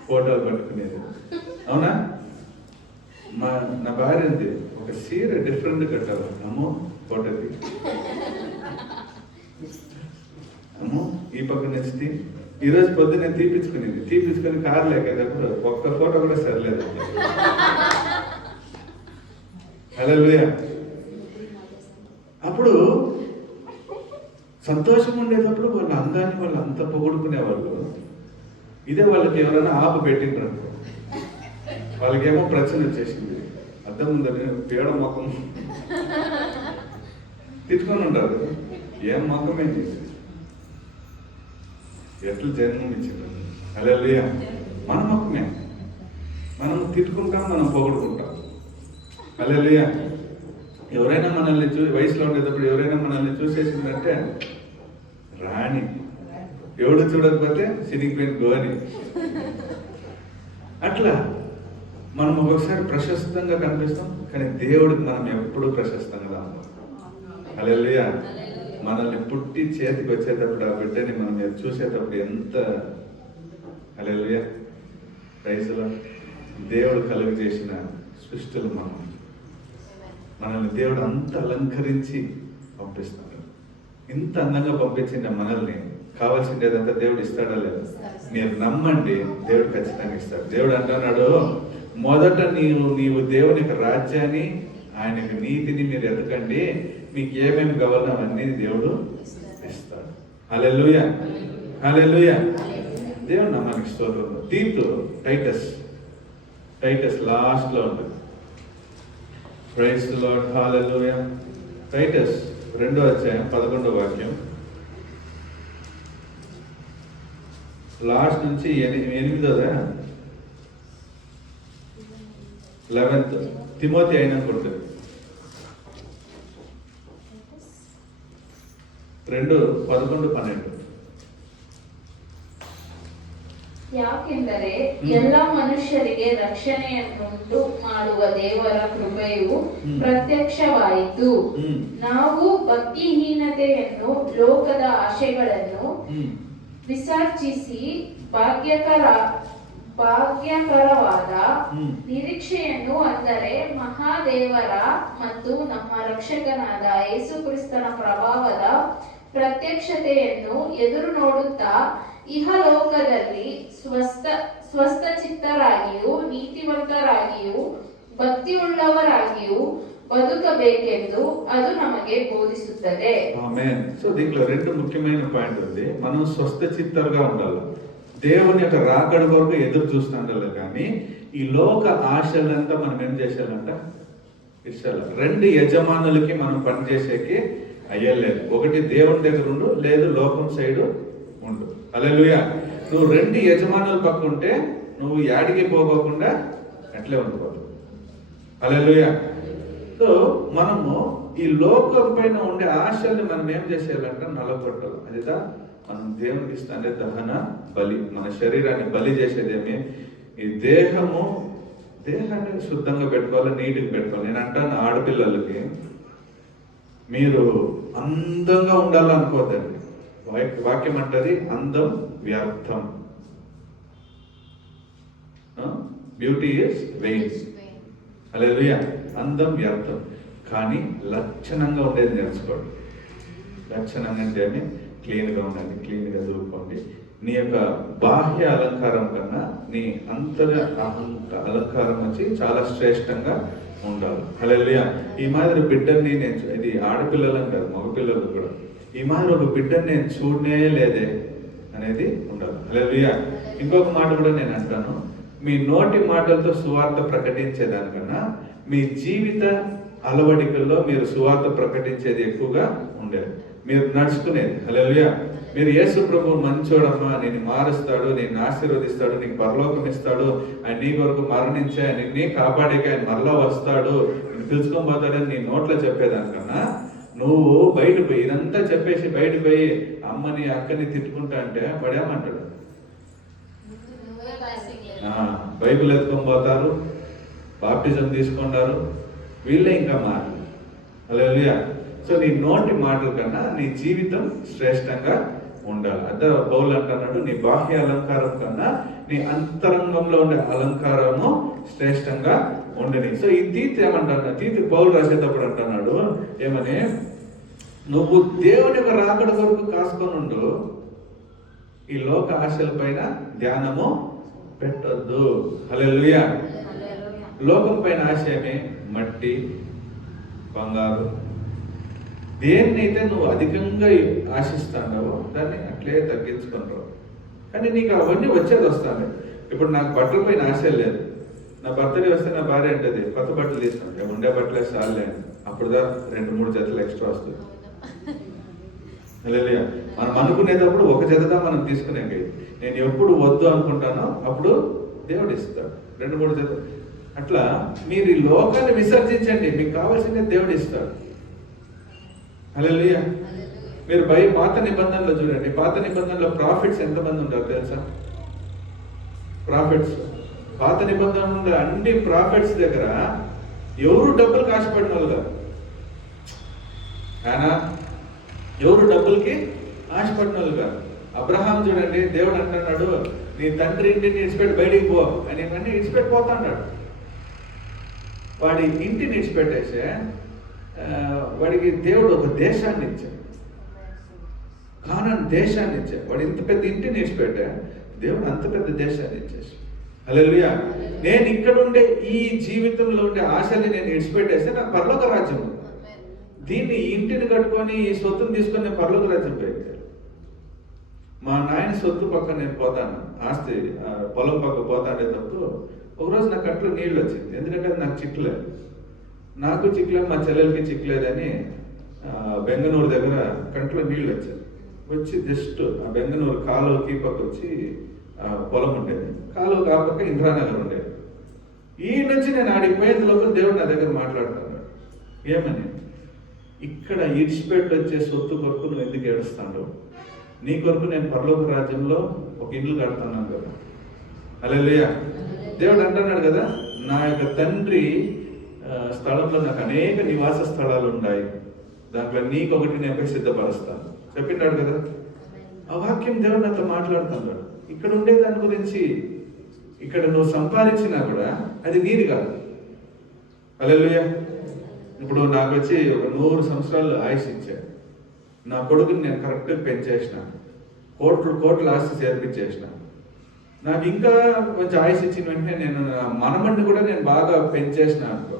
ఫోటోలు పట్టుకునేది. అవునా? నా భార్య ఉంది, ఒక చీర డిఫరెంట్ కట్టాలి, అమ్మో ఫోటోకి, అమ్మో ఈ పక్క నుంచి ఈరోజు పొద్దున్నే తీపించుకొని కారు లేకేటప్పుడు ఒక్క ఫోటో కూడా సరిలేదు. హల్లెలూయా. అప్పుడు సంతోషం ఉండేటప్పుడు వాళ్ళ అందాన్ని వాళ్ళు అంత పొగుడుకునేవాళ్ళు. ఇదే వాళ్ళకి ఎవరైనా ఆపు పెట్టిండ్రు, వాళ్ళకేమో ప్రశ్న వచ్చేసింది, అర్థం ఉందని పేడ మొఖం తిట్టుకొని ఉంటారు. ఏం మొఖమే ఎట్లా జన్మం ఇచ్చింది. హల్లెలూయా. మన మొక్కమే, మనం తిట్టుకుంటాం, మనం పొగుడుకుంటాం. హల్లెలూయా. ఎవరైనా మనల్ని వయసులో ఉండేటప్పుడు ఎవరైనా మనల్ని చూసేసిందంటే రాణి, ఎవడు చూడకపోతే సినిగిపోయిన గోని. అట్లా మనం ఒక్కొక్కసారి ప్రశస్తంగా కనిపిస్తాం, కానీ దేవుడికి మనం ఎప్పుడూ ప్రశస్తంగా రాము. హల్లెలూయా. మనల్ని పుట్టి చేతికి వచ్చేటప్పుడు ఆ బిడ్డని మనం చూసేటప్పుడు ఎంత హల్లెలూయా ప్రైజ్‌లో దేవుడు కలుగు చేసిన సృష్టిలు మనల్ని దేవుడు అంత అలంకరించి పంపిస్తాడు. ఇంత అందంగా పంపించిన మనల్ని కావాల్సిందేదంతా దేవుడు ఇస్తాడా లేదా? మీరు నమ్మండి, దేవుడు ఖచ్చితంగా ఇస్తాడు. దేవుడు అంటున్నాడు, మొదట నీవు దేవునికి రాజ్యాన్ని, ఆయనకు నీతిని మీరు ఎదకండి, మీకు ఏమేమి కావాలో అవన్నీ దేవుడు ఇస్తాడు. హల్లెలూయా. హల్లెలూయా. దేవుని నామానికి స్తోత్రం. తీతు టైటస్ లాస్ట్ లో ఉంటుంది. Praise the lord, hallelujah. Titus 2వ అధ్యాయం 11వ వాక్యం లాస్ట్ నుంచి 8వ 11th తిమోతి అయినా ఉంటుంది. 2:11-12. ಯಾಕೆಂದರೆ ಎಲ್ಲ ಮನುಷ್ಯರಿಗೆ ರಕ್ಷಣೆಯನ್ನುಂಟು ಮಾಡುವ ದೇವರ ಕೃಪೆಯು ಪ್ರತ್ಯಕ್ಷವಾಯಿತು. ನಾವು ಭಕ್ತಿಹೀನತೆಯನ್ನು, ಲೋಕದ ಆಶೆಗಳನ್ನು ವಿಸರ್ಜಿಸಿ ಭಾಗ್ಯಕರವಾದ ನಿರೀಕ್ಷೆಯನ್ನು, ಅಂದರೆ ಮಹಾದೇವರ ಮತ್ತು ನಮ್ಮ ರಕ್ಷಕನಾದ ಯೇಸು ಕ್ರಿಸ್ತನ ಪ್ರಭಾವದ ಪ್ರತ್ಯಕ್ಷತೆಯನ್ನು ಎದುರು ನೋಡುತ್ತಾ ಇಹಲೋಕದಲ್ಲಿ ಸ್ವಸ್ಥ ಚಿತ್ತರಾಗಿಯೂ ನೀತಿವಂತರಾಗಿಯೂ ಭಕ್ತಿಯುಳ್ಳವರಾಗಿಯೂ బతుకబేకెందు అది నಮಗೆ బోధిస్తుంది. ఆమేన్. సో దీంట్లో 2 ముఖ్యమైన పాయింట్ ఉంది. మనం స్వస్థ చిత్తరుగా ఉండాలి. దేవుని యొక్క రాకడ వరకు ఎదురు చూస్తుండాలి. కానీ ఈ లోక ఆశలంతా మనం ఏం చేసేయాలంట? ఇచ్చాలి. 2 యజమానులకి మనం పనిచేసేకి అయ్యలేదు. ఒకటి దేవుని దగ్గర ఉండు, లేదు లోకం సైడు ఉండు. హల్లెలూయా. నువ్వు 2 యజమానుల పక్క ఉంటే నువ్వు యాడికి పోకోకుండా అట్లే ఉండిపోతావు. హల్లెలూయా. సో మనము ఈ లోకం పైన ఉండే ఆశల్ని మనం ఏం చేసేయాలంటే నలగొట్టాలి. అదిదా మనం దేవునికి ఇస్తానే దహన బలి, మన శరీరాన్ని బలి చేసేదేమి ఈ దేహాన్ని శుద్ధంగా పెట్టుకోవాలి, నీట్గా పెట్టుకోవాలి. నేను అంటాను ఆడపిల్లలకి, మీరు అందంగా ఉండాలనుకోదండి. వాక్యం అంటది అందం వ్యర్థం. Beauty is vain. హల్లెలూయా. అందం వ్యర్థం, కానీ లక్షణంగా ఉండేది నేర్చుకోండి. లక్షణంగా అంటే క్లీన్గా ఉండండి, క్లీన్గా చూసుకోండి. నీ యొక్క బాహ్య అలంకారం కన్నా నీ అంతర అలంకారం వచ్చి చాలా శ్రేష్టంగా ఉండాలి. హల్లెలూయా. ఈ మాదిరి బిడ్డని ఇది ఆడపిల్లలని కాదు, మగపిల్లలు కూడా ఈ మాదిరి ఒక బిడ్డని నేను చూడనే లేదే అనేది ఉండాలి. హల్లెలూయా. ఇంకొక మాట కూడా నేను అంటాను, మీ నోటి మాటలతో సువార్త ప్రకటించేదానికన్నా మీ జీవిత అలవడికల్లో మీరు సువార్త ప్రకటించేది ఎక్కువగా ఉండేది, మీరు నడుచుకునేది. హల్లెలూయా. మీరు యేసు ప్రభువు మంచోడమ్మా, నేను మారుస్తాడు, నేను ఆశీర్వదిస్తాడు, నీకు పరలోకం ఇస్తాడు, ఆయన నీ కొరకు మరణించే, నిన్నే కాపాడేకి ఆయన మరలా వస్తాడు, నేను పిలుచుకొని పోతాడని నీ నోట్లో చెప్పేదానికన్నా నువ్వు బయటకు పోయి ఇదంతా చెప్పేసి బయటకు పోయి అమ్మని అక్కని తిట్టుకుంటా అంటే పడేమంటాడు? బైబిల్ ఎత్తుకొని పోతారు, బాప్టిజం తీసుకుంటారు, వీళ్ళే ఇంకా మారు. హల్లెలూయా. సో నీ నోటి మాటల కన్నా నీ జీవితం శ్రేష్టంగా ఉండాలి. అదే పౌలు అంటున్నాడు, నీ బాహ్య అలంకారం కన్నా నీ అంతరంగంలో ఉండే అలంకారము శ్రేష్టంగా ఉండని. సో ఈ తీతు ఏమంటాడు? తీతు పౌలు రాసేటప్పుడు అంటున్నాడు ఏమని, నువ్వు దేవుని యొక్క రాకడ కొరకు కాసుకొని ఉండు, ఈ లోక ఆశల పైన ధ్యానము పెట్టొద్దు. హల్లెలూయా. లోకం పైన ఆశయమే మట్టి, బంగారు. దేన్నైతే నువ్వు అధికంగా ఆశిస్తున్నావో దాన్ని అట్లే తగ్గించుకుంటావు. కానీ నీకు అవన్నీ వచ్చేది వస్తాను. ఇప్పుడు నాకు బట్టల పైన ఆశ లేదు. నా బర్త్డే వస్తే నా భార్య అంటది కొత్త బట్టలు తీసుకుంటే ఉండే బట్టలే చాలే, అప్పుడు దా 2-3 జతలు ఎక్స్ట్రా వస్తుంది. హల్లెలూయా. మనం అనుకునేటప్పుడు ఒక జతగా మనం తీసుకునే, నేను ఎప్పుడు వద్దు అనుకుంటానో అప్పుడు దేవుడు ఇస్తాడు 2-3 జతలు. అట్లా మీరు ఈ లోకాన్ని విసర్జించండి, మీకు కావాల్సిందే దేవుడు ఇస్తాడు. హల్లెలూయా. మీరు పాత నిబంధనలో చూడండి, పాత నిబంధనలో ప్రాఫిట్స్ ఎంతమంది ఉంటారు తెలుసా? ప్రాఫిట్స్ పాత నిబంధనలో అన్ని ప్రాఫిట్స్ దగ్గర ఎవరు డబ్బులు కాశపడిన వాళ్ళు కాదు. ఆయన ఎవరు డబ్బులకి ఆశపడిన వాళ్ళు కాదు. అబ్రహాం చూడండి, దేవుడు అంటున్నాడు నీ తండ్రి ఇంటిని ఇడిచిపెట్టి బయటికి పో అని, ఇవన్నీ ఇడిచిపెట్టిపోతా అన్నాడు. వాడి ఇంటిని ఇడిచిపెట్టేసే వాడికి దేవుడు ఒక దేశాన్ని ఇచ్చాడు, కానాను దేశాన్ని ఇచ్చాడు. వాడు ఇంత పెద్ద ఇంటిని ఇడిచిపెట్టా, దేవుడు అంత పెద్ద దేశాన్ని ఇచ్చేసి. హల్లెలూయా. నేను ఇక్కడ ఉండే ఈ జీవితంలో ఉండే ఆశల్ని నేను ఇడిచిపెట్టేస్తే నాకు పరలోక రాజ్యం, దీన్ని ఇంటిని కట్టుకొని ఈ సొత్తుని తీసుకొని నేను పరలోక రాజ్యం పోయాను. మా నాయన సొత్తు పక్క నేను పోతాను, ఆస్తి పొలం పక్క పోతాడేటప్పుడు ఒకరోజు నా కంట్లో నీళ్ళు వచ్చింది. ఎందుకంటే అది నాకు చిక్కలేదు, నాకు చిక్కలేదు, మా చెల్లెలకి చిక్కలేదని బెంగనూరు దగ్గర కంట్లో నీళ్ళు వచ్చాయి. వచ్చి జస్ట్ ఆ బెంగనూరు కాలువకి పక్క వచ్చి పొలం ఉండేది, కాలువ కాపక్క ఇంద్రానగర్ ఉండేది. ఈ నుంచి నేను ఆడికి పోయేంత లోపల దేవుడు నా దగ్గర మాట్లాడుతున్నాడు. ఏమని? ఇక్కడ ఇడిచిపెట్టి వచ్చే సొత్తు కొరకు నువ్వు ఎందుకు ఏడుస్తాడు? నీ కొరకు నేను పరలోక రాజ్యంలో ఒక ఇల్లు కడుతున్నాను కదా. హల్లెలూయా. దేవుడు అంటున్నాడు కదా, నా యొక్క తండ్రి స్థలంలో నాకు అనేక నివాస స్థలాలు ఉన్నాయి, దాంట్లో నీకు ఒకటి నేను సిద్ధపరుస్తాను చెప్పినాడు కదా. ఆ వాక్యం దేవుడు నాతో మాట్లాడుతున్నాడు. ఇక్కడ ఉండే దాని గురించి, ఇక్కడ నువ్వు సంపాదించినా కూడా అది నీది కాదు. హల్లెలూయా. ఇప్పుడు నాకు వచ్చి ఒక 100 సంవత్సరాలు ఆయుష్ ఇచ్చాడు. నా కొడుకుని నేను కరెక్ట్గా పెంచేసిన, కోట్ల ఆస్తి చేర్పించేసిన. నాకు ఇంకా కొంచెం ఆయుష్ ఇచ్చిన వెంటనే నేను మనమణ్ణి కూడా నేను బాగా పెంచేసిన అనుకో,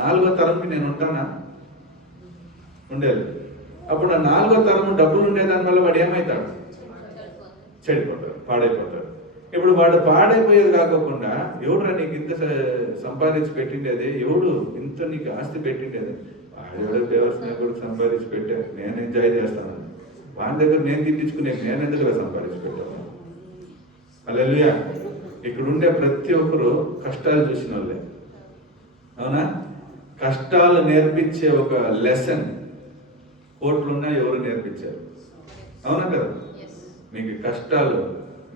4వ తరంకి నేను ఉంటానా? ఉండేది. అప్పుడు ఆ 4వ తరం డబ్బులు ఉండేదాని వల్ల వాడు ఏమవుతాడు? చెడిపోతాడు, పాడైపోతాడు. ఇప్పుడు వాడు పాడైపోయేది కాకుండా ఎవడురా నీకు ఇంత సంపాదించి పెట్టిండేది, ఎవడు ఇంత నీకు ఆస్తి పెట్టిండేది? వాడు దేవస్థాన కూడా సంపాదించి పెట్టా, నేను ఎంజాయ్ చేస్తాను, వాని దగ్గర నేను తిట్టించుకునే నేను ఎందుకు సంపాదించి పెట్టాను. హల్లెలూయా. ఇక్కడ ఉండే ప్రతి ఒక్కరు కష్టాలు చూసిన వాళ్ళే, అవునా? కష్టాలు నేర్పించే ఒక లెసన్ కోట్లున్నా ఎవరు నేర్పించారు? అవునా కదా? మీకు కష్టాలు,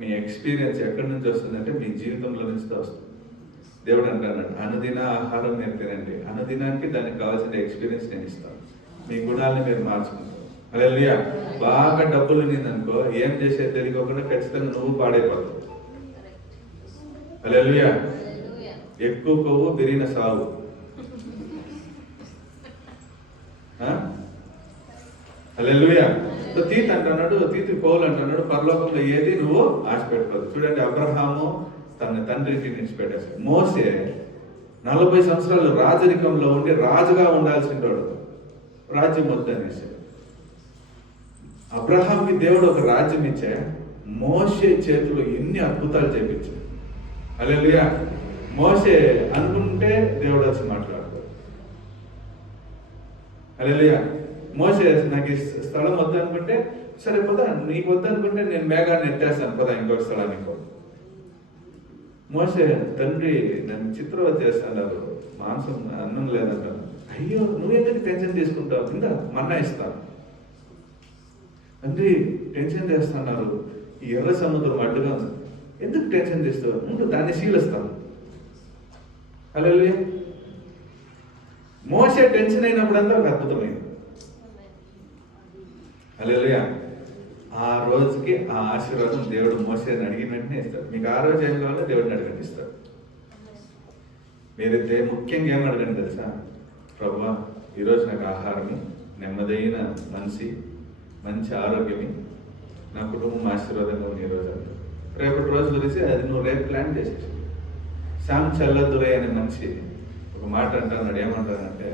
మీ ఎక్స్పీరియన్స్ ఎక్కడి నుంచి వస్తుందంటే మీ జీవితంలో నుంచి వస్తుంది. దేవుడు అంటాడు, అనుదిన ఆహారం నేను తినండి, అనుదినానికి దానికి కావాల్సిన ఎక్స్పీరియన్స్ నేను ఇస్తాను, మీ గుణాలని మీరు మార్చుకుంటారు. హల్లెలూయా. బాగా డబ్బులు నిందనుకో, ఏం చేసేది తెలియకుండా ఖచ్చితంగా నువ్వు పాడైపోతావు. హల్లెలూయా. ఎక్కువ కొవ్వు పెరిగిన సాగు. హల్లెలూయా. తీత్ అంటున్నాడు, తీతి పౌలు అంటున్నాడు, పరలోకంలో ఏది నువ్వు ఆశ పెట్టుకోదు. చూడండి, అబ్రహాము తన తండ్రికి నుంచి పెట్టేసి, మోసే 40 సంవత్సరాలు రాజరికంలో ఉండి రాజుగా ఉండాల్సిన వాడు, రాజ్యం వద్దనేసి. అబ్రహాంకి దేవుడు ఒక రాజ్యం ఇచ్చే, మోసే చేతులు ఎన్ని అద్భుతాలు చేపించాడు. హల్లెలూయా. మోసే అనుకుంటే దేవుడు వచ్చి మాట్లాడతాడు. హల్లెలూయా. మోసే నాకు ఈ స్థలం వద్దనుకుంటే, సరే పదా, నీకు వద్దనుకుంటే నేను మేఘాన్ని ఎత్తేస్తాను, పదా ఇంకొక స్థలానికి పో. మోసే తండ్రి నన్ను చిత్రవత చేస్తున్నారు, మాంసం అన్నం లేదంటాను. అయ్యో, నువ్వెందుకు టెన్షన్ తీసుకుంటావు, ఇంకా మన్నా ఇస్తాను. తండ్రి టెన్షన్ చేస్తున్నారు, ఈ ఎర్ర సముద్రం అడ్డుగా ఉంది, ఎందుకు టెన్షన్ చేస్తావు, ముందు దాన్ని శీలిస్తాను. హల్లెలూయా. మోసే టెన్షన్ అయినప్పుడంతా ఒక అద్భుతమైంది. హల్లెలూయా. ఆ రోజుకి ఆ ఆశీర్వాదం దేవుడు మోసేని అడిగిన వెంటనే ఇస్తాడు. మీకు ఆ రోజు ఏం కావాలో దేవుడిని అడగండి, ఇస్తాడు. మీరైతే ముఖ్యంగా ఏం అడగండి తెలుసా? ప్రభువా, ఈరోజు నాకు ఆహారమి, నెమ్మదైన మనసి, మంచి ఆరోగ్యమి, నా కుటుంబం ఆశీర్వాదంగా ఉంది ఈరోజు అంతా. రేపటి రోజు గురించి అది నువ్వు రేపు ప్లాన్ చేసేసి. శామ్ చల్లదురై అనే మనిషి ఒక మాట అంటున్నాడు, ఏమంటానంటే,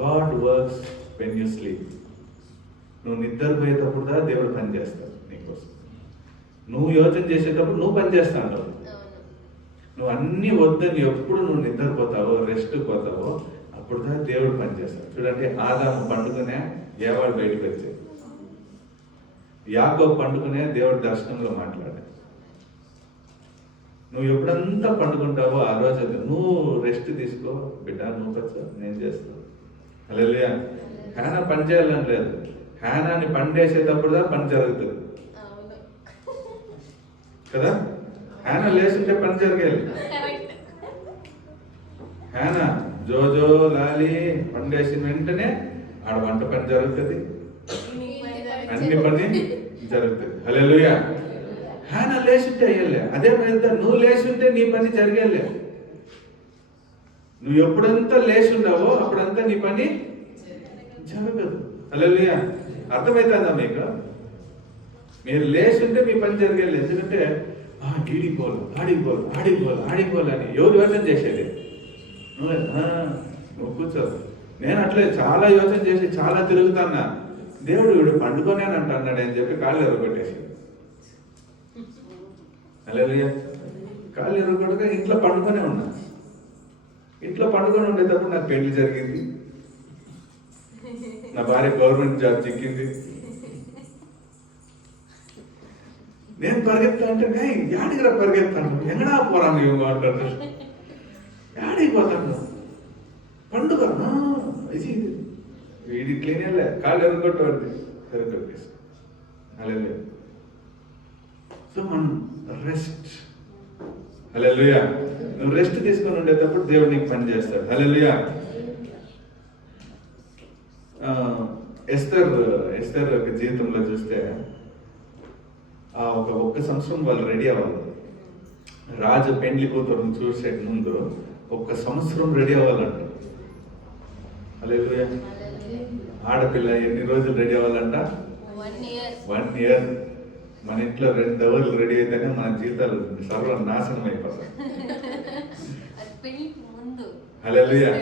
God works when you sleep. నువ్వు నిద్రపోయేటప్పుడు దా దేవుడు పని చేస్తాడు నీకోసం. నువ్వు యోచన చేసేటప్పుడు నువ్వు పని చేస్తా ఉంటావు. నువ్వు అన్ని వద్దని ఎప్పుడు నువ్వు నిద్రపోతావో, రెస్ట్ పోతావో, అప్పుడు దా దేవుడు పని చేస్తాడు. చూడండి, ఆదాము పండుకునే ఏవాడు బయటకు వచ్చాయి, యాకోబు పండుకునే దేవుడు దర్శనంలో మాట్లాడాడు. నువ్వు ఎప్పుడంతా పండుకుంటావో ఆ రోజు నువ్వు రెస్ట్ తీసుకో బిడ్డ, నువ్వు వచ్చా నేను చేస్తాను. హల్లెలూయా. హ్యానా పని చేయాలని లేదు, హ్యానాని పండేసేటప్పుడు దా పని జరుగుతుంది కదా. హ్యానా లేస్తుంటే పని జరిగేది. హ్యానా జోజో లాలి పండేసిన వెంటనే ఆడ వంట పని జరుగుతుంది, అన్ని పని జరుగుతుంది. హల్లెలూయా. హ్యానా లేచుంటే అయ్యలే, అదే పని నువ్వు లేచుంటే నీ పని జరిగేలే. నువ్వు ఎప్పుడంతా లేచుండావో అప్పుడంతా నీ పని జరగదు. హల్లెలూయా. అర్థమవుతుందా మీకు? మీరు లేచుంటే మీ పని జరిగేది. ఎందుకంటే ఈడిపోలు ఆడిపోలు ఆడిపోలు ఆడిపోలు అని ఎవరు యోచన చేసేది? నువ్వు కూర్చోదు. నేను అట్లే చాలా యోచన చేసి చాలా తిరుగుతాన్నా. దేవుడు వీడు పండుకొనేనంట అన్నాడు అని చెప్పి కాళ్ళు ఎరగొట్టేసి, హల్లెలూయా, కాళ్ళు ఎరగొట్టగా ఇంట్లో పండుకొనే ఉన్నా. ఇంట్లో పండుకొని ఉండేటప్పుడు నాకు పెళ్లి జరిగింది, నా భార్య గవర్నమెంట్ జాబ్ చిక్కింది. నేను పరిగెత్తా అంటే యాడిగిరా పరిగెత్తాను, ఎక్కడా పోరాను ఇవ్వ అంటారు, యాడికి పోతాను, పండుగ వీడి క్లీన్ కాళ్ళు ఎరగొట్టేవాడి ఎరగొట్టేసి. హల్లెలూయా. సో మనం రెస్ట్, హల్లెలూయా, నువ్వు రెస్ట్ తీసుకొని ఉండేటప్పుడు దేవుడు నీకు పని చేస్తాడు. హల్లెలూయా. ఎస్తర్ జీవితంలో చూస్తే ఒక్క సంవత్సరం వాళ్ళు రెడీ అవ్వాలి. రాజు పెండ్లి కూతురుని చూసే ముందు 1 సంవత్సరం రెడీ అవ్వాలంట. హల్లెలూయా. ఆడపిల్ల ఎన్ని రోజులు రెడీ అవ్వాలంట? 1 ఇయర్. మన ఇంట్లో 2 అవర్లు రెడీ అయితేనే మన జీవితాలు సర్వనాశనం అయిపోతాయి. హల్లెలూయా.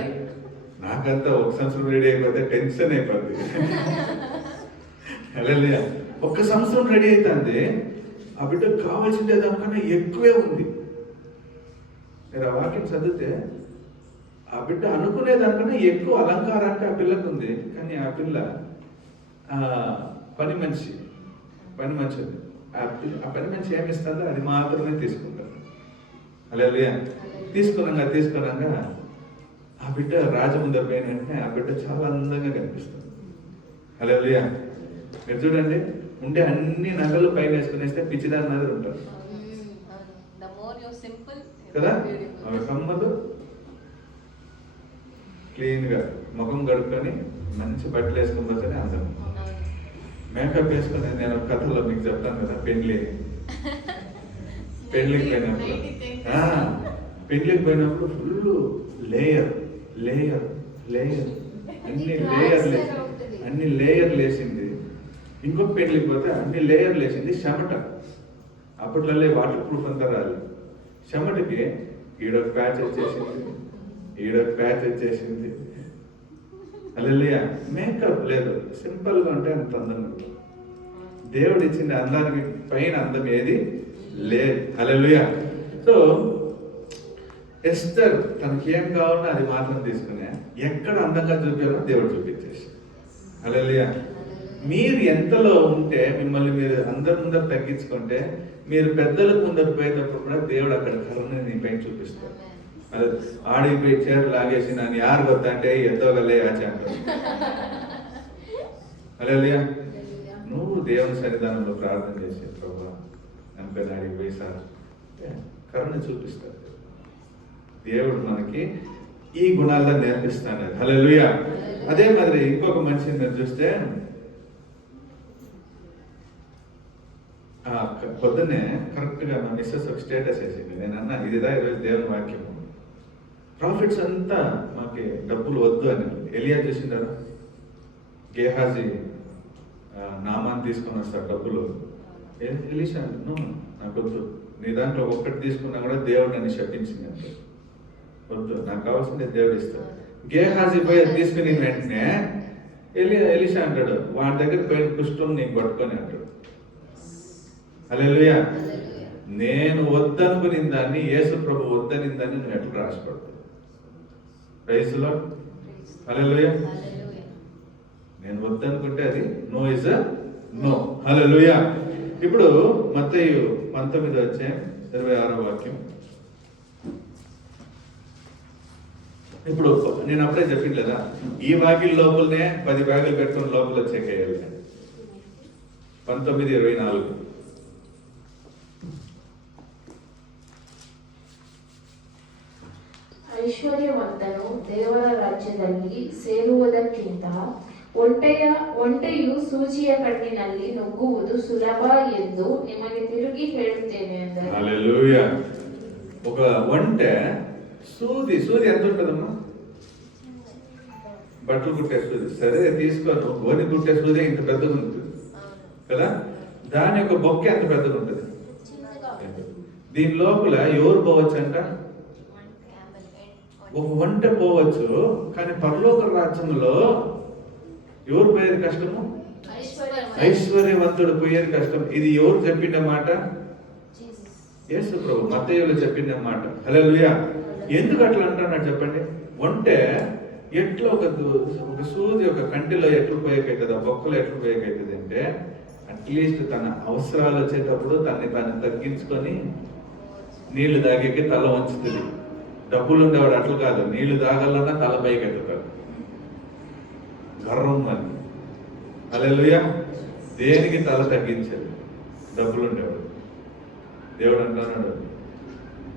నాకంతా 1 సంవత్సరం రెడీ అయిపోతే టెన్షన్ అయిపోద్ది. హల్లెలూయా. 1 సంవత్సరం రెడీ అవుతుంది, ఆ బిడ్డకు కావాల్సిందే దానికన్నా ఎక్కువే ఉంది. మీరు ఆ వాక్యం చదివితే ఆ బిడ్డ అనుకునే దానికన్నా ఎక్కువ అలంకారానికి ఆ పిల్లకు ఉంది. కానీ ఆ పిల్ల పని మనిషి ఉంది. ఆ పని మనిషి ఏమిస్తుందో అది మాత్రమే తీసుకుంటారు. హల్లెలూయా. తీసుకున్నాక ఆ బిడ్డ రాజు ముందర పోయిన వెంటనే ఆ బిడ్డ చాలా అందంగా కనిపిస్తుంది. హల్లెలూయా. మీరు చూడండి, ఉండే అన్ని నగలు పైన వేసుకునేస్తే పిచ్చిదారి నగలు ఉంటారు కదా. అవి కమ్మలు క్లీన్ గా ముఖం కడుక్కొని మంచి బట్టలు వేసుకుని పోతేనే అందం. మేకప్ వేసుకుని నేను కథలో మీకు చెప్తాను కదా, పెళ్లికి పోయినప్పుడు ఫుల్ లేయర్ అన్ని లేయర్లు వేసింది. ఇంకొక పెళ్లికి పోతే అన్ని లేయర్లు వేసింది. చెమట అప్పట్లో వాటర్ ప్రూఫ్ అంతా రాలి. చెమటకి ఈడొక ప్యాచ్ వచ్చేసింది. హల్లెలూయా. మేకప్ లేదు, సింపుల్ గా ఉంటే అంత అందంగా ఉంటుంది. దేవుడు ఇచ్చిన అందానికి పైన అందం ఏది లేదు. హల్లెలూయా. సో ఎస్తర్ తనకి ఏం కావాలో అది మాత్రం తీసుకునే ఎక్కడ అందంగా చూపారో దేవుడు చూపించేసి. హల్లెలూయా. మీరు ఎంతలో ఉంటే మిమ్మల్ని మీరు అందరి ముందర తగ్గించుకుంటే మీరు పెద్దలకు ముందర పోయేటప్పుడు కూడా దేవుడు అక్కడ కరుణని నీ పైన చూపిస్తాడు. అది ఆడిపోయి చీర లాగేసి నన్ను యారు వద్ద అంటే ఎద్దోగలే ఆచారు. హల్లెలూయా. నువ్వు దేవుని సన్నిధానంలో ప్రార్థన చేసే ప్రభు నమ్మకం ఆడిపోయి సార్ కరుణ చూపిస్తాడు. దేవుడు మనకి ఈ గుణాల్లో నేర్పిస్తాడు. హల్లెలూయా. అదే మాదిరి ఇంకొక మనిషిని మీరు చూస్తే పొద్దున్నే కరెక్ట్ గా మా మిస్సెస్ ఒక స్టేటస్ వేసింది. నేను అన్నా ఇదిదా ఈరోజు దేవుని వాక్యము, ప్రాఫిట్స్ అంతా మాకు డబ్బులు వద్దు అని. ఎలియా చూసిండారు, గేహాజీ నామాన్ని తీసుకొని వస్తారు డబ్బులు. ఎలీషా నాకు వద్దు, నీ దాంట్లో ఒక్కటి తీసుకున్నా కూడా దేవుడు నన్ను శపించింది అంటే వద్దు, నాకు కావాల్సిందే దేవుడు ఇస్తాడు. గేహాజీ పోయి తీసుకుని వెంటనే ఎలీషా అంటాడు, వాడి దగ్గర పోయిన కుష్ఠం నీకు పట్టుకొని అంటాడు. హల్లెలూయా. నేను వద్దనుకుని దాన్ని యేసు ప్రభు వద్దని దాన్ని నువ్వు ఎట్లా రాసిపడతావు? Praise lord. హల్లెలూయా. నేను వద్దనుకుంటే అది నో ఇస్ అ నో. హల్లెలూయా. ఇప్పుడు మత్తయి 19:26 వాక్యం. ఇప్పుడు నేను అప్పుడే చెప్పింది లేదా, ఈ వాకిల్ లోపలనే 10 బ్యాగులు పెట్టుకుని లోపల వచ్చేకేయాలి. 19:24. ಐಶ್ವರ್ಯವಂತನು ದೇವರ ರಾಜ್ಯದಲ್ಲಿ ಸೇರುವುದಕ್ಕಿಂತ ಒಂಟೆಯು ಸೂಜಿಯ ಕಣ್ಣಿನಲ್ಲಿ ನುಗ್ಗುವುದು ಸುಲಭ ಎಂದು ನಿಮಗೆ ತಿರುಗಿ ಹೇಳುತ್ತೇನೆ ಎಂದರು. హల్లెలూయా. ఒక ఒంటె సూది ఎంత ఉంటుందమ్మా? బట్టలు కుట్టే సూది సరే తీసుకోను, గోని కుట్టే సూది ఇంత పెద్దగా ఉంటుంది కదా, దాని యొక్క బొక్క ఎంత పెద్దగా ఉంటుంది? దీని లోపల ఎవరు పోవచ్చు అంట? ఒక ఒంటె పోవచ్చు. కానీ పరలోక రాజ్యంలో ఎవరు పోయేది కష్టము? ఐశ్వర్యవంతుడు పోయేది కష్టం. ఇది ఎవరు చెప్పిన మాట? యేసు ప్రభు మత్తయిలో చెప్పిన మాట. హల్లెలూయా. ఎందుకు అట్లా అంటున్నాడు చెప్పండి? ఉంటే ఎట్లా ఒక సూది ఒక కంటిలో ఎట్లు పోయేకైతుంది, ఆ బొక్కలో ఎట్లు పోయేకైతుంది అంటే అట్లీస్ట్ తన అవసరాలు వచ్చేటప్పుడు తను తగ్గించుకొని నీళ్లు తాగేకి తల వంచుతుంది. డబ్బులు ఉండేవాడు అట్లా కాదు, నీళ్లు తాగాలన్నా తల పైకి ఎత్తుతాడు గర్వం అని. హల్లెలూయా. దేనికి తల తగ్గించాడు? డబ్బులు ఉండేవాడు. దేవుడు అంటున్నాడు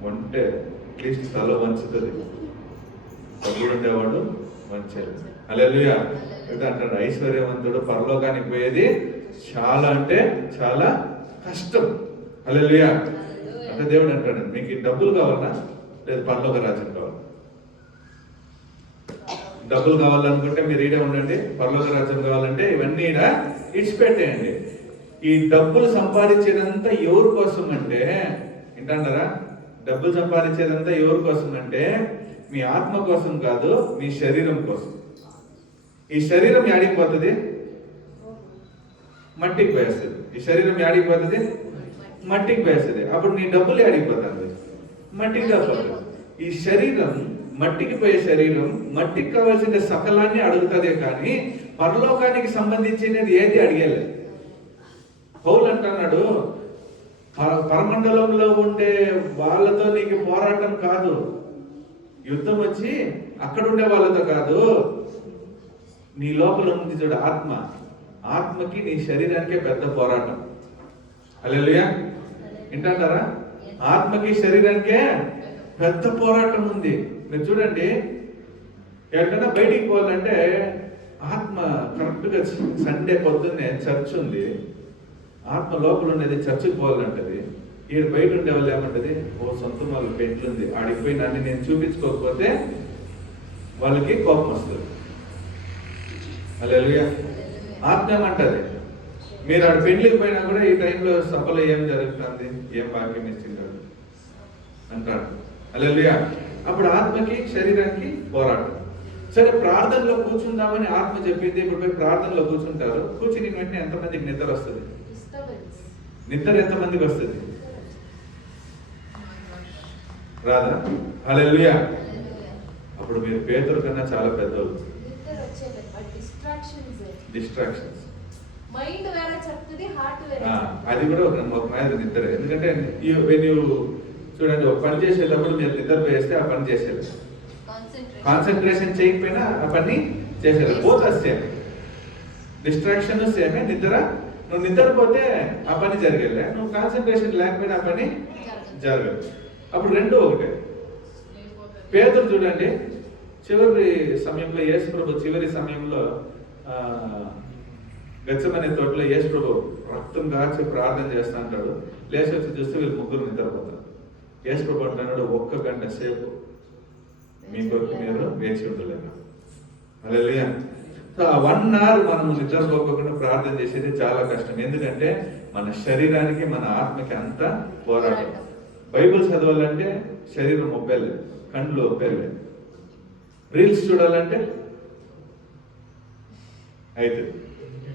వంటే అట్లీస్ట్ తల వంచుతుంది, డబ్బులు ఉండేవాడు వంచాడు. హల్లెలూయా. అంటాడు ఐశ్వర్యవంతుడు పరలోకానికి పోయేది చాలా అంటే చాలా కష్టం. హల్లెలూయా. అంటే దేవుడు అంటాడు మీకు ఈ డబ్బులు కావాలన్నా లేదు పరలోక రాజ్యం కావాలి. డబ్బులు కావాలనుకుంటే మీరు ఈడే ఉండండి, పరలోక రాజ్యం కావాలంటే ఇవన్నీ ఈడ ఇడిచిపెట్టేయండి. ఈ డబ్బులు సంపాదించేదంతా ఎవరి కోసం అంటే ఏంటంటారా? డబ్బులు సంపాదించేదంతా ఎవరి కోసం అంటే మీ ఆత్మ కోసం కాదు, మీ శరీరం కోసం. ఈ శరీరం యాడిపోతుంది? మట్టికి పోయేస్తుంది. ఈ శరీరం యాడిపోతుంది? మట్టికి పోయేస్తుంది. అప్పుడు నీ డబ్బులు యాడిపోతుంది? మట్టికి పోతుంది. ఈ శరీరం మట్టికి పోయే శరీరం మట్టికి కావాల్సిన సకలాన్ని అడుగుతుంది, కానీ పరలోకానికి సంబంధించినది ఏది అడిగేలేదు. పౌలు అంటున్నాడు పరమండలంలో ఉండే వాళ్ళతో నీకు పోరాటం కాదు, యుద్ధం వచ్చి అక్కడ ఉండే వాళ్ళతో కాదు, నీ లోపల ఉంది చూడు ఆత్మ, ఆత్మకి నీ శరీరానికే పెద్ద పోరాటం. హల్లెలూయా. ఏంటంటారా? ఆత్మకి శరీరానికే పెద్ద పోరాటం ఉంది. మీరు చూడండి, ఎక్కడైనా బయటికి పోవాలంటే ఆత్మ కరెక్ట్గా సండే పొద్దున్నే చర్చ్ ఉంది, ఆత్మ లోపల ఉండేది చర్చికి పోవాలంటది. ఈడ బయట ఉండే వాళ్ళు ఏమంటది, ఓ సొంత వాళ్ళ పెంట్లుంది ఆడికి పోయి నన్ను నేను చూపించుకోకపోతే వాళ్ళకి కోపం వస్తుంది. హల్లెలూయా. ఆత్మ ఏమంటది, మీరు ఆడ పెండ్లికి పోయినా కూడా ఈ టైంలో సభలో ఏం జరుగుతుంది, ఏం వాక్యం ఇచ్చింటాడు అంటాడు. హల్లెలూయా. అప్పుడు ఆత్మకి శరీరానికి పోరాటం. సరే ప్రార్థనలో కూర్చుందామని ఆత్మ చెప్పింది, ఇప్పుడు పోయి ప్రార్థనలో కూర్చుంటారు. కూర్చుని వెంటనే ఎంతమందికి నిద్ర వస్తుంది? నిద్ర ఎంతమందికి వస్తుంది? రాదా? హల్లెలూయా. అప్పుడు మీరు పేతురు కన్నా చాలా పెద్దోళ్ళు. డిస్ట్రాక్షన్స్ అది కూడా ఒక మీద నిద్ర. ఎందుకంటే చూడండి, ఒక పని చేసేటప్పుడు మీరు నిద్ర వేస్తే ఆ పని చేసేది, కాన్సన్ట్రేషన్ చేయకపోయినా ఆ పని చేసేది. పోతే సేమ్, డిస్ట్రాక్షన్ సేమే, నిద్ర. నువ్వు నిద్రపోతే ఆ పని జరగలే, నువ్వు కాన్సన్ట్రేషన్ లేకపోయినా ఆ పని జరగదు. అప్పుడు రెండు ఒకటే. పేతురు చూడండి, చివరి సమయంలో యేసు ప్రభు చివరి సమయంలో గెత్సేమనే తోటలో యేసు ప్రభు రక్తం కాచి ప్రార్థన చేస్తా అంటాడు. లేచి వచ్చి చూస్తే వీళ్ళు ముగ్గురు నిద్రపోతారు. యేసు ప్రభు అంటున్నాడు, 1 గంట సేపు మీ కొరకు మీరు వేచి ఉండలేరు. హల్లెలూయా. సో ఆ 1 hour మనం నిద్రపోకుండా ప్రార్థన చేసేది చాలా కష్టం. ఎందుకంటే మన శరీరానికి మన ఆత్మకి అంత పోరాటం. బైబిల్ చదవాలంటే శరీరం ఒప్పేలేదు, కళ్ళు ఒప్పేలేదు. రీల్స్ చూడాలంటే అవుతుంది,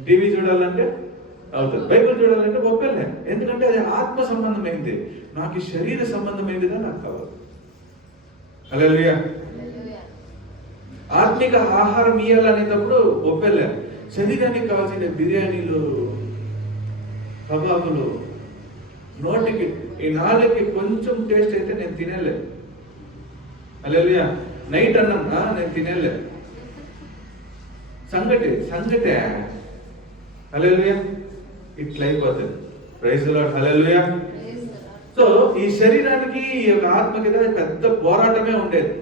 టీవీ చూడాలంటే అవుతుంది, బైబిల్ చూడాలంటే ఒప్పేలే. ఎందుకంటే అది ఆత్మ సంబంధమైంది, నాకు శరీర సంబంధమైనదిగా నాకు కావాలి. హల్లెలూయా. ఆత్మిక ఆహారం ఇవ్వాలనేటప్పుడు ఒప్పేలే. శరీరానికి కావాల్సిన బిర్యానీలు, కబాబులు, నోటికి ఈ నాలుగుకి కొంచెం టేస్ట్ అయితే నేను తినలేదు. హల్లెలూయా. నైట్ అన్నం నేను తినలేదు. సంగటే హల్లెలూయా. ఇట్లా అయిపోతుంది. Praise the lord. Hallelujah. So ఈ శరీరానికి ఈ యొక్క ఆత్మకి పెద్ద పోరాటమే ఉండేది.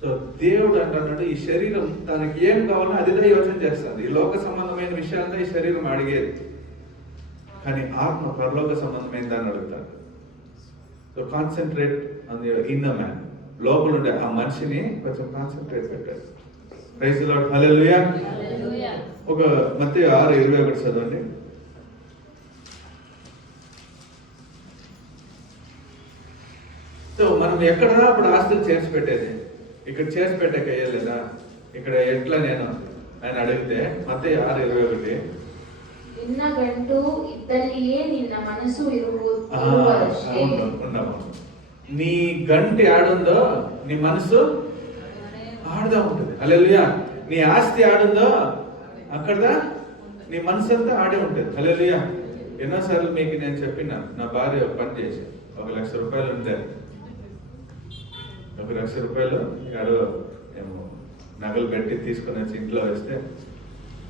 సో దేవుడు అంటున్నాడు, ఈ శరీరం తనకి ఏం కావాలో అదిదే యోచన చేస్తుంది. ఈ లోక సంబంధమైన విషయాలతో ఈ శరీరం అడిగేది, కానీ ఆత్మ పరలోక సంబంధమైన దాన్ని అడుగుతాడు. So concentrate on your inner man. లోపల ఉండే ఆ మనిషిని కొంచెం కాన్సన్ట్రేట్ పెట్టారు. Praise the lord. హల్లెలూయా. ఒక మత్తయి 6:21 చదవండి. సో మనం ఎక్కడ అప్పుడు ఆస్తులు చేర్చి పెట్టేది, ఇక్కడ చేర్చి పెట్టాక వేయలేదా? ఇక్కడ ఎట్లా నేను ఆయన అడిగితే మత్తయి 6:21 ನಿನ್ನ ಗಂಟು ಇದ್ದಲ್ಲಿಯೇ ನಿನ್ನ ಮನಸ್ಸು ಇರುವುದಷ್ಟೇ. ఉన్నాము. నీ గంటి ఆడుందో నీ మనసు ఆడుదా ఉంటుంది. హల్లెలూయా. నీ ఆస్తి ఆడుందో అక్కడదా నీ మనసు అంతా ఆడే ఉంటుంది. హల్లెలూయా. ఎన్నోసార్లు మీకు నేను చెప్పిన, నా భార్య ఒక పని చేసి 1 లక్ష రూపాయలు ఉంటే 1 లక్ష రూపాయలు ఆడు ఏమో నగలు పెట్టి తీసుకొని వచ్చి ఇంట్లో వేస్తే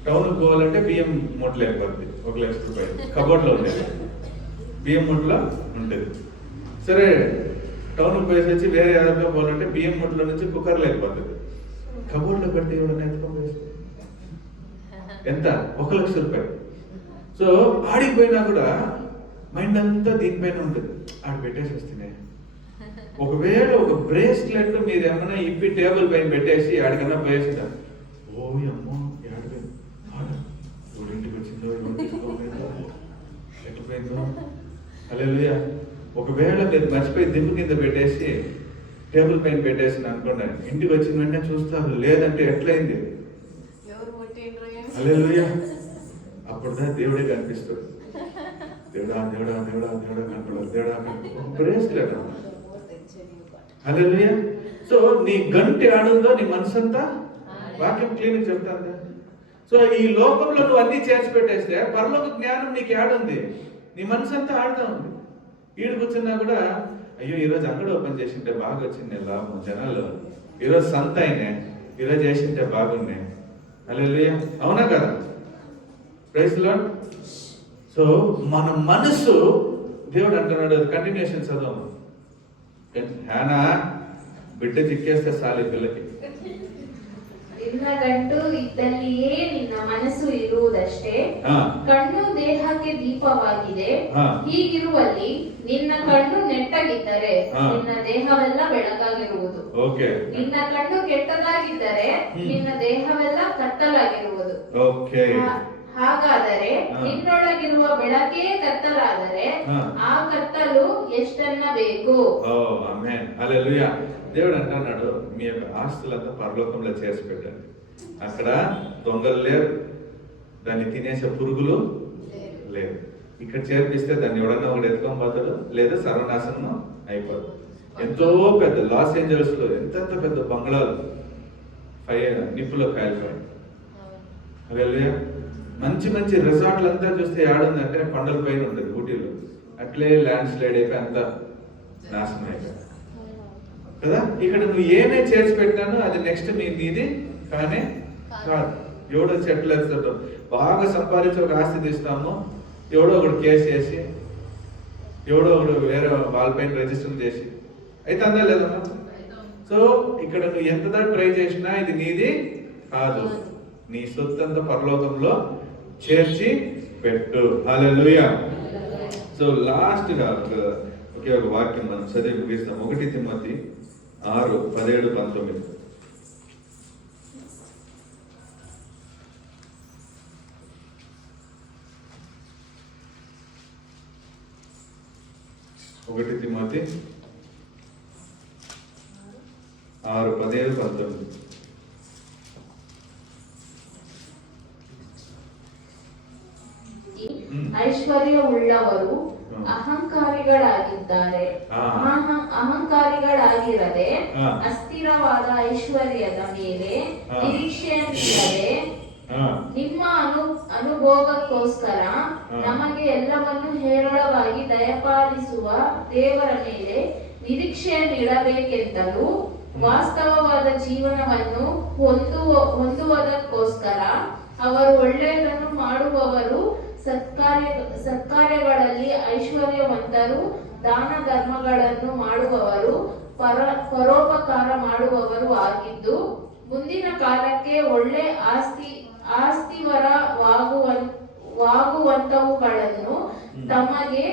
టౌన్కి పోవాలంటే బియ్యం మూటలు అయిపోద్ది. 1 లక్ష రూపాయలు కబోర్డ్లో ఉండేది, బియ్యం మూటలో ఉంటుంది. సరే టౌన్కి పోయేసి వచ్చి వేరే యాదవ్లో పోవాలంటే బియ్యం మూటలో నుంచి కుక్కర్లో అయిపోతుంది. కబోర్డ్లో పెడితే ఎవరైనా ఎత్తుకొని వేస్తే ఎంత? 1 లక్ష రూపాయలు. సో ఆడికి పోయినా కూడా మైండ్ అంతా దీనిపైన ఉంటుంది. ఆడ పెట్టేసి వస్తున్నాయి. ఒకవేళ ఒక బ్రేస్లెట్ మీరు ఏమన్నా ఇప్పి టేబుల్ పైన పెట్టేసి ఆడికన్నా పోయేస్తారు, ఓ అమ్మో ఇంటికి వచ్చిందో ఎట్టిపోయిందో. హల్లెలూయా. ఒకవేళ మీరు మర్చిపోయి దిమ్ము కింద పెట్టేసి టేబుల్ పైన పెట్టేసి అనుకోండి, ఇంటికి వచ్చిన వెంటనే చూస్తారు, లేదంటే ఎట్లయింది. హల్లెలూయా. అప్పుడుదా దేవుడే కనిపిస్తాడు. దేవుడా దేవుడా దేవుడా దేవుడా కనపడాలి, దేవుడా బ్రేస్లెట్. హల్లెలూయా. సో నీ గంటి ఆడుందో నీ మనసు అంతా వాక్యం క్లీన్ చెప్తాను. సో ఈ లోకంలో నువ్వు అన్ని చేర్చి పెట్టేస్తే పరలోక జ్ఞానం నీకు ఆడుంది, నీ మనసు అంతా ఆడుతూ ఉంది. ఈడు కూర్చున్నా కూడా అయ్యో ఈరోజు అక్కడ ఓపెన్ చేసింటే బాగా వచ్చింది లాభం జనాలు, ఈరోజు సంత అయినా ఈరోజు చేసింటే బాగున్నాయి. హల్లెలూయా. అవునా కదా? Praise lord. సో మన మనసు దేవుడు అంటున్నాడు, కంటిన్యూషన్ చదవము. హ్యానా బిడ్డ చిక్కేస్తే చాలు పిల్లకి. ನಿನ್ನ ಗಂಟು ಇದ್ದಲ್ಲಿಯೇ ನಿನ್ನ ಮನಸ್ಸು ಇರುವುದಷ್ಟೇ. ಕಣ್ಣು ದೇಹಕ್ಕೆ ದೀಪವಾಗಿದೆ. ಹೀಗಿರುವಲ್ಲಿ ನಿನ್ನ ಕಣ್ಣು ನೆಟ್ಟಗಿದ್ದರೆ ನಿನ್ನ ದೇಹವೆಲ್ಲ ಬೆಳಕಾಗಿರುವುದು. ನಿನ್ನ ಕಣ್ಣು ಕೆಟ್ಟದಾಗಿದ್ದರೆ ನಿನ್ನ ದೇಹವೆಲ್ಲ ಕತ್ತಲಾಗಿರುವುದು. ಹಾಗಾದರೆ ನಿನ್ನೊಳಗಿರುವ ಬೆಳಕೇ ಕತ್ತಲಾದರೆ ಆ ಕತ್ತಲು ಎಷ್ಟನ್ನ ಬೇಕು. హల్లెలూయా. దేవుడు అంటున్నాడు, మీ యొక్క ఆస్తులంతా పరలోకంలో చేసి పెట్టండి. అక్కడ దొంగలు లేరు, దాన్ని తినేసే పురుగులు లేవు. ఇక్కడ చేర్పిస్తే దాన్ని ఎవడన్నా ఒకటి ఎత్తుకొని పోతాడు, లేదా సర్వనాశనం అయిపోదు. ఎంతో పెద్ద లాస్ ఏంజల్స్ లో ఎంత పెద్ద బంగ్లాలు నిప్పులో కాలిపోయి. హల్లెలూయా. మంచి మంచి రిసార్ట్లు అంతా చూస్తే ఏడుందంటే కొండల పైన ఉంటుంది ఊటీలో. అట్లే ల్యాండ్ స్లైడ్ అయిపోయి అంతా నాశనం అయిపోయి కదా. ఇక్కడ నువ్వు ఏమే చేసి పెట్టానో అది నెక్స్ట్ నీది కానీ కాదు. ఎవడో చెట్లు వేస్తాడు, బాగా సంపాదించి ఒక ఆస్తి తీస్తాము, ఎవడో ఒకడు కేసు చేసి ఎవడో ఒకడు వేరే వాళ్ళపైన రిజిస్టర్ చేసి అయితే అందా లేదమ్మా. సో ఇక్కడ నువ్వు ఎంత ట్రై చేసినా ఇది నీది కాదు. నీ సొత్తంతా పరలోకంలో చేర్చి పెట్టు. హల్లెలూయా. సో లాస్ట్ గా ఒకే ఒక వాక్యం మనం చదివి ముగిస్తాం. 1 తిమోతి 6:17-19. ఒకటి తిమోతి 6:17-19. ಐಶ್ವರ್ಯವುಳ್ಳವರು ಅಹಂಕಾರಿಗಳಾಗಿದ್ದಾರೆ. ಅಹಂಕಾರಿಗಳಾಗಿರದೆ ಅಸ್ಥಿರವಾದ ಐಶ್ವರ್ಯದ ಮೇಲೆ ನಿರೀಕ್ಷೆಯನ್ನಿಡದೆ ನಿಮ್ಮ ಅನುಭೋಗಕ್ಕೋಸ್ಕರ ನಮಗೆ ಎಲ್ಲವನ್ನು ಹೇರಳವಾಗಿ ದಯಪಾಲಿಸುವ ದೇವರ ಮೇಲೆ ನಿರೀಕ್ಷೆಯನ್ನಿಡಬೇಕೆಂತಲೂ ವಾಸ್ತವವಾದ ಜೀವನವನ್ನು ಹೊಂದುವುದಕ್ಕೋಸ್ಕರ ಅವರು ಒಳ್ಳೆಯದನ್ನು ಮಾಡುವವರು, ಸತ್ಕಾರ್ಯಗಳಲ್ಲಿ ಐಶ್ವರ್ಯವಂತರು, ದಾನ ಧರ್ಮಗಳನ್ನು ಮಾಡುವವರು, ಪರೋಪಕಾರ ಮಾಡುವವರು ಆಗಿದ್ದು ಮುಂದಿನ ಕಾಲಕ್ಕೆ ಒಳ್ಳೆ ಆಸ್ತಿವರವಾಗುವಂತವುಗಳನ್ನು ತಮಗೆ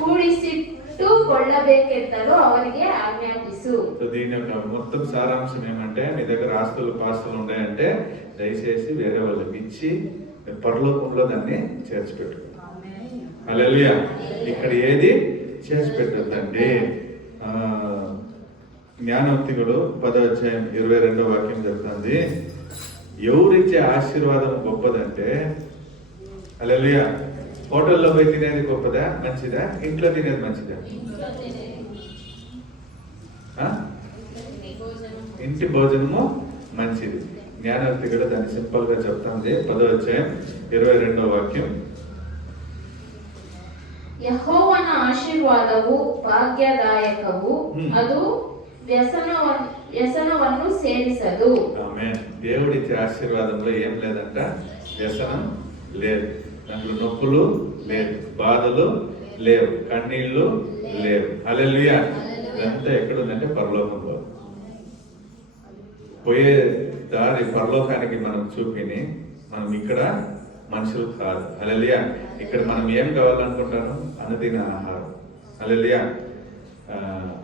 కూడిసిట్టుಕೊಳ್ಳಬೇಕೆಂತಲೂ ಅವರಿಗೆ ఆజ్ఞాపిసు. దీని యొక్క మొత్తం సారాంశం ఏమంటే, మీ దగ్గర ఆస్తులు పాస్తులు ఉన్నాయంటే దయచేసి వేరే వాళ్ళకి ఇచ్చి పరలోకంలో దాన్ని చేర్చిపెట్టు. హల్లెలూయా. ఇక్కడ ఏది చేర్చిపెట్టద్దండి. జ్ఞానోక్తికుడు 10వ అధ్యాయం 22వ వాక్యం చెప్తుంది, ఎవరిచ్చే ఆశీర్వాదం గొప్పదంటే, హల్లెలూయా, హోటల్లో పోయి తినేది గొప్పదా మంచిదా, ఇంట్లో తినేది మంచిదా? ఇంటి భోజనము మంచిది. జ్ఞానోక్తికుడు దాన్ని సింపుల్ గా చెప్తుంది. 10వ అధ్యాయం 22వ వాక్యం, ಯೆಹೋವನ ಆಶೀರ್ವಾದವು ಭಾಗ್ಯದಾಯಕವು, ಅದು ವ್ಯಸನವನ್ನು ಸೇರಿಸದು. ఆమేన్. దేవుడిచ్చే ఆశీర్వాదంలో ఏం లేదంట, వ్యసనం లేదు, దాంట్లో నొప్పులు లేదు, బాధలు లేవు, కన్నీళ్లు లేవు. హల్లెలూయా. ఇదంతా ఎక్కడుందంటే పరలోకంలో. పోయే దారి పరలోకానికి మనం చూపిని, మనం ఇక్కడ మనుషులు కాదు. హల్లెలూయా. ఇక్కడ మనం ఏం కావాలనుకుంటాను? అనుదిన ఆహారం. హల్లెలూయా.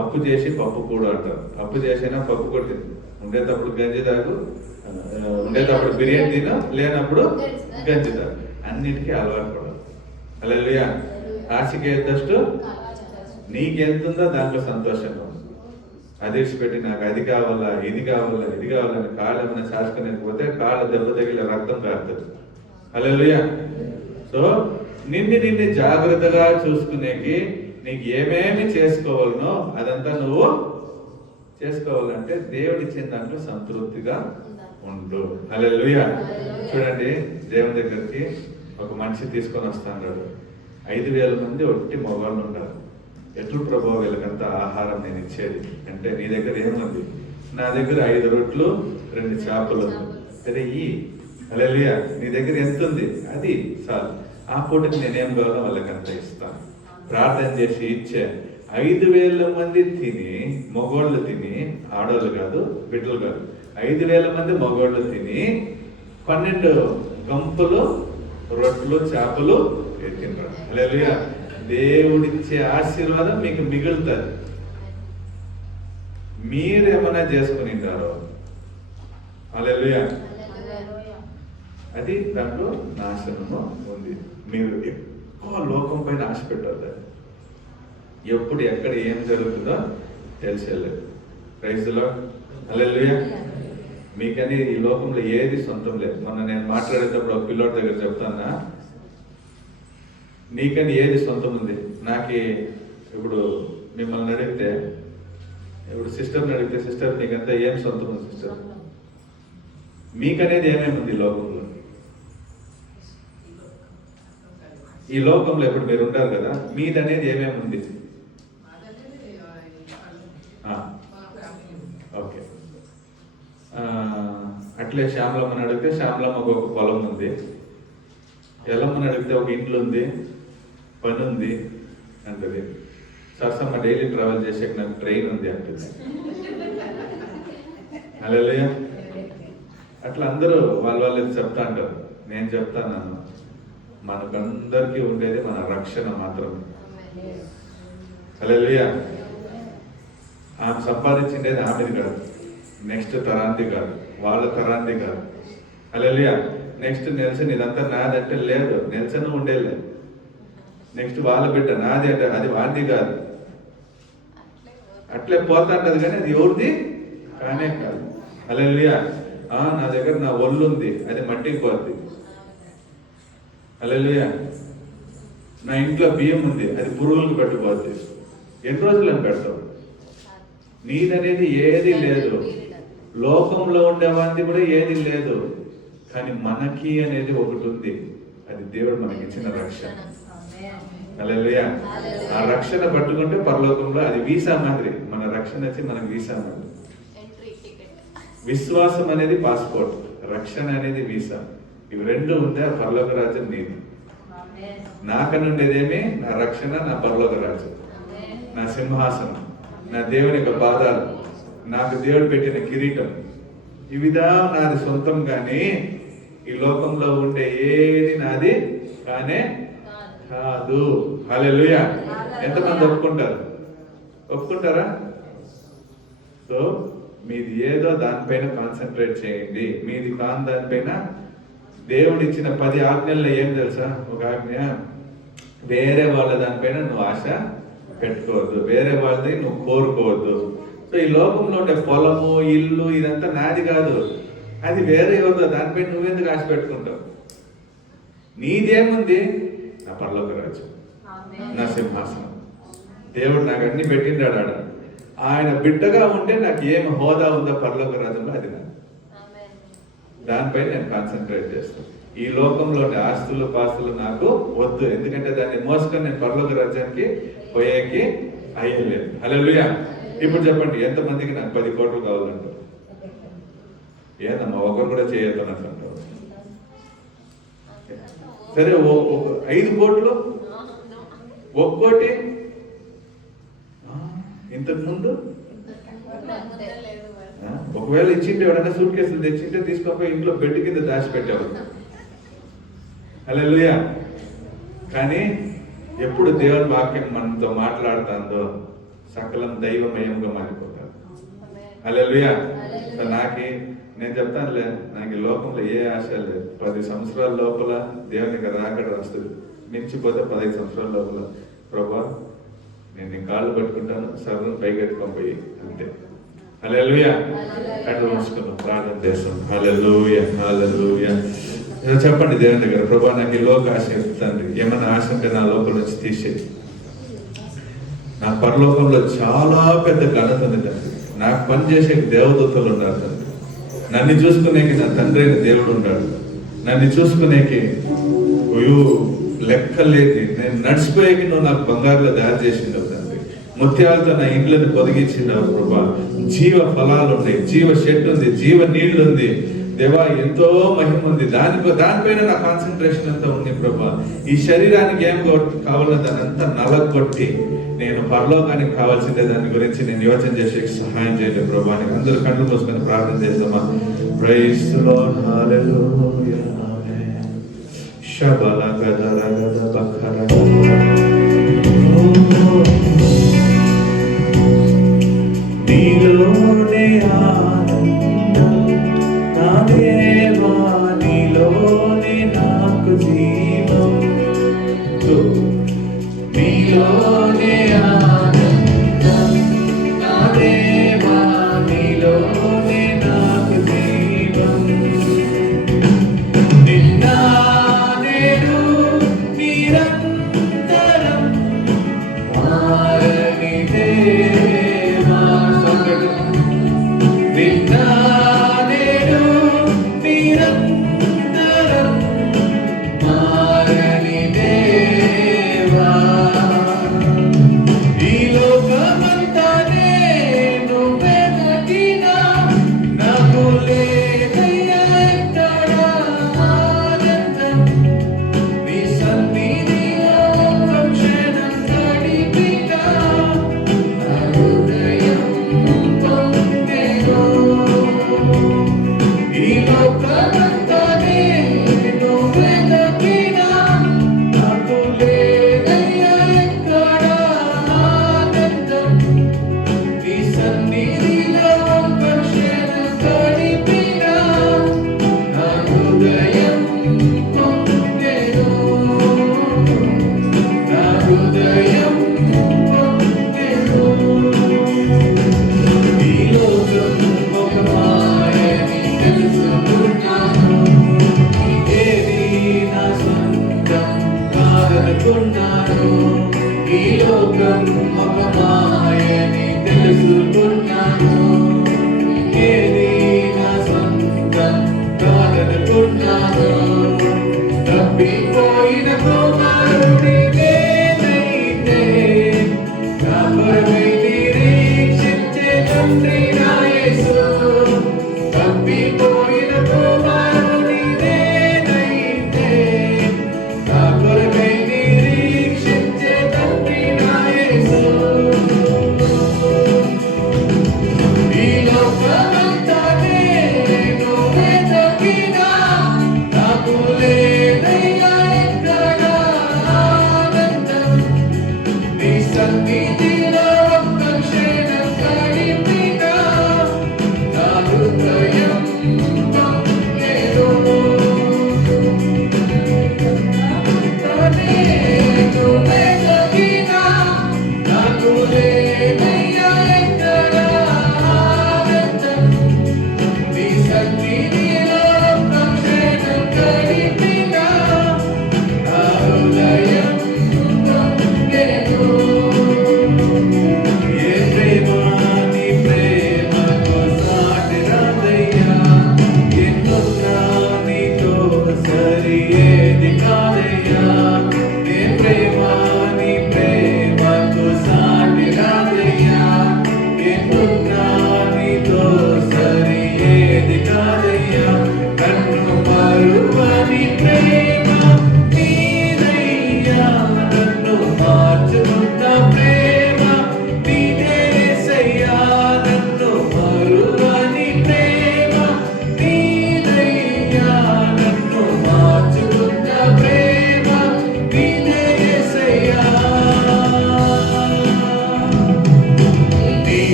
అప్పు చేసి పప్పు కూడా అంటారు. అప్పు చేసినా పప్పు కొట్టింది, ఉండేటప్పుడు గంజి తాగు, ఉండేటప్పుడు బిర్యానీ తిను, లేనప్పుడు గంజి తాగు. అన్నిటికీ అలవాటు పడదు. హల్లెలూయా. ఆశకి ఎద్దಷ್ಟು నీకెంతుందో దాంట్లో సంతోషంగా ఉంది. అది విడిచిపెట్టి నాకు అది కావాలా, ఇది కావాలా, ఇది కావాలని కాళ్ళు ఏమైనా చాచుకునేకపోతే కాళ్ళ దెబ్బ తగిలి రక్తం కారుతుంది. హల్లెలూయా. సో నిన్ను జాగ్రత్తగా చూసుకునేకి నీకు ఏమేమి చేసుకోవాలనో అదంతా నువ్వు చేసుకోవాలంటే దేవుడి ఇచ్చిన దాంట్లో సంతృప్తిగా ఉండు. హల్లెలూయా. చూడండి, దేవుని దగ్గరికి ఒక మనిషి తీసుకొని వస్తాడు. 5,000 మంది ఒట్టి మగవాళ్ళు ఉంటారు. ఎట్లు ప్రభావ వీళ్ళకంతా ఆహారం నేను ఇచ్చేది అంటే, నీ దగ్గర ఏముంది? నా దగ్గర 5 రొట్లు 2 చేపలు సరే ఈ. హల్లెలూయా. నీ దగ్గర ఎంత ఉంది? అది చాలు. ఆ పూటకి నేనేం కావాలో వాళ్ళకంతా ఇస్తాను. ప్రార్థన చేసి ఇచ్చే 5,000 మంది తిని, మగోళ్ళు తిని, ఆడోళ్ళు కాదు, బిడ్డలు కాదు, 5,000 మంది మగోళ్ళు తిని 12 గంపులు రొట్టెలు చేపలు తింటారు. హల్లెలూయా. దేవుడిచ్చే ఆశీర్వాదం మీకు మిగులుతుంది. మీరేమన్నా చేసుకునింటారో, హల్లెలూయా, అది దాంట్లో నాశనము ఉంది. మీరు ఎక్కువ లోకం పైన ఆశ పెట్టద్దు. ఎప్పుడు ఎక్కడ ఏం జరుగుతుందో తెలిసేలేదు. Praise the lord. హల్లెలూయా. మీకని ఈ లోకంలో ఏది సొంతం లేదు. మొన్న నేను మాట్లాడేటప్పుడు ఒక పిల్లోడి దగ్గర చెప్తానా, నీకని ఏది సొంతం ఉంది? నాకు ఇప్పుడు మిమ్మల్ని అడిగితే, ఇప్పుడు సిస్టర్ని అడిగితే, సిస్టర్ నీకంతా ఏం సొంతం ఉంది సిస్టర్? మీకనేది ఏమేమి ఉంది లోకంలో? ఈ లోకంలో ఇప్పుడు మీరు ఉంటారు కదా, మీదనేది ఏమేమి ఉంది? ఓకే. అట్లే శ్యామలమ్మని అడిగితే శ్యామలమ్మకు ఒక పొలం ఉంది. ఎల్లమ్మని అడిగితే ఒక ఇంట్లో ఉంది, పని ఉంది అంటది. సరసమ్మ డైలీ ట్రావెల్ చేసే నాకు ట్రైన్ ఉంది అంటుంది. హల్లెలూయా. అట్లా అందరూ వాళ్ళకి చెప్తా అంటారు. నేను చెప్తాను, మనకందరికీ ఉండేది మన రక్షణ మాత్రమే. హల్లెలూయా. ఆమె సంపాదించిండేది ఆమెది కాదు, నెక్స్ట్ తరాంతి కాదు, వాళ్ళ తరాంతి కాదు. హల్లెలూయా. నెక్స్ట్ నెల్సన్ ఇదంతా నాదంటే లేదు, నెల్సన్ ఉండేది. నెక్స్ట్ వాళ్ళ బిడ్డ నాది అంటే అది వాంది కాదు. అట్లే పోతా అంటది, కానీ అది ఎవరిది కానే కాదు. హల్లెలూయా. నా దగ్గర నా ఒళ్ళు ఉంది, అది మట్టికి పోద్ది. హల్లెలూయా. నా ఇంట్లో బియ్యం ఉంది, అది పురుగులకు పెట్టుకోవద్దు. ఎన్ని రోజులను పెడతావు? నీదనేది ఏది లేదు. లోకంలో ఉండేవాడిది కూడా ఏది లేదు, కానీ మనకి అనేది ఒకటి ఉంది. అది దేవుడు మనకి ఇచ్చిన రక్షణ. హల్లెలూయా. ఆ రక్షణ పట్టుకుంటే పరలోకంలో అది వీసా మాదిరి. మన రక్షణ వచ్చి మనకు వీసా మాదిరి. విశ్వాసం అనేది పాస్పోర్ట్, రక్షణ అనేది వీసా. ఇవి రెండు ఉంటే ఆ పరలోక రాజ్యం నీది. నాకని ఉండేదేమి? నా రక్షణ, నా పరలోక రాజ్యం, నా సింహాసనం, నా దేవుని యొక్క పాదాలు, నాకు దేవుడు పెట్టిన కిరీటం, ఇవిదా నాది సొంతం. కానీ ఈ లోకంలో ఉండే ఏది నాది కానే కాదు. హల్లెలూయా. ఎంతమంది ఒప్పుకుంటారు? ఒప్పుకుంటారా? సో మీది ఏదో దానిపైన కాన్సన్ట్రేట్ చేయండి. మీది కాని దానిపైన. దేవుడు ఇచ్చిన 10 ఆజ్ఞల్లో ఏం తెలుసా? ఒక ఆజ్ఞ, వేరే వాళ్ళ దానిపైన నువ్వు ఆశ పెట్టుకోవద్దు, వేరే వాళ్ళది నువ్వు కోరుకోవద్దు. సో ఈ లోకంలో ఉండే పొలము, ఇల్లు ఇదంతా నాది కాదు, అది వేరే ఎవరిదో. దానిపై నువ్వెందుకు ఆశ పెట్టుకుంటావు? నీదేముంది? నా పరలోక రాజ్యం, నా సింహాసనం. దేవుడు నాకు అన్ని పెట్టిండాడు ఆడ. ఆయన బిడ్డగా ఉంటే నాకు ఏమి హోదా ఉందో పరలోక రాజ్యంలో, అది నాకు. దానిపై నేను కాన్సన్ట్రేట్ చేస్తాను. ఈ లోకంలో ఆస్తులు పాస్తులు నాకు వద్దు, ఎందుకంటే దాన్ని మోసుకొని నేను పరలోక రాజ్యానికి పోయేకి అయ్యలేదు. హల్లెలూయా. ఇప్పుడు చెప్పండి, ఎంతమందికి నాకు 10 కోట్లు కావాలంటారు? ఏదమ్మా ఒకరు కూడా చేయొద్దన్నట్టు అంటారు. సరే 5 కోట్లు, 1 కోటి ఇంతకు ముందు ఒకవేళ ఇచ్చింటే ఎవరైనా సూట్ కేసులు తెచ్చింటే తీసుకొని ఇంట్లో బెడ్ కింద దాచిపెట్టావు. హల్లెలూయా. కానీ ఎప్పుడు దేవుని వాక్యం మనతో మాట్లాడుతుందో సకలం దైవమయంగా మారిపోతారు. హల్లెలూయా. సో నేను చెప్తానులే, నాకు ఈ లోకంలో ఏ ఆశ లేదు. 10 సంవత్సరాల లోపల దేవునికి రాకడ వస్తుంది. మించిపోతే 15 సంవత్సరాల లోపల ప్రభా నేను నీ కాళ్ళు పట్టుకుంటాను, సర్వం పైకెత్తుకొని పోయి అంతే. హల్లెలూయా. కళ్ళు మూసుకున్నాం, ప్రార్థన చేస్తాం. హల్లెలూయా, హల్లెలూయా. చెప్పండి దేవుని దగ్గర, ప్రభా నాకు ఈ లోక ఆశ తండ్రి, ఏమైనా ఆశ ఉంటే నా లోపల నుంచి తీసేది. నా పరలోకంలో చాలా పెద్ద ఘనత ఉంది తండ్రి. నాకు పని చేసే దేవదూతలు ఉన్నారు తండ్రి. నన్ను చూసుకునేకి నా తండ్రి అయిన దేవుడు ఉన్నాడు. నన్ను చూసుకునేకి లెక్కలేని నేను నడిచిపోయేకి నువ్వు నాకు బంగారులో తయారు చేసిండవు తండ్రి. ముత్యాలతో నా ఇంట్లోని పొదిగించిండవు ప్రభా. జీవ ఫలాలు ఉన్నాయి, జీవ చెట్టు ఉంది, జీవ నీళ్లు ఉంది దేవా, ఎంతో మహిమ ఉంది. దానిపైన నా కాన్సన్ట్రేషన్ అంతా ఉంది ప్రభా. ఈ శరీరానికి ఏం కావాలో దాన్ని అంతా నలగొట్టి నేను పరలోకానికి కావాల్సిందే దాని గురించి నేను యోచన చేసే సహాయం చేయలేదు ప్రభా. అందరూ కళ్ళు మూసుకొని ప్రార్థన చేద్దామా? Praise the lord. హల్లెలూయా. శబల గదర గద బఖర నీలోనే ఆనందం నా దేవా, నీలోనే నాకు జీవం, నీలోనే ఆనందం నా దేవా, నీలోనే నాకు జీవం. నిన్న నేడు నిరంతరం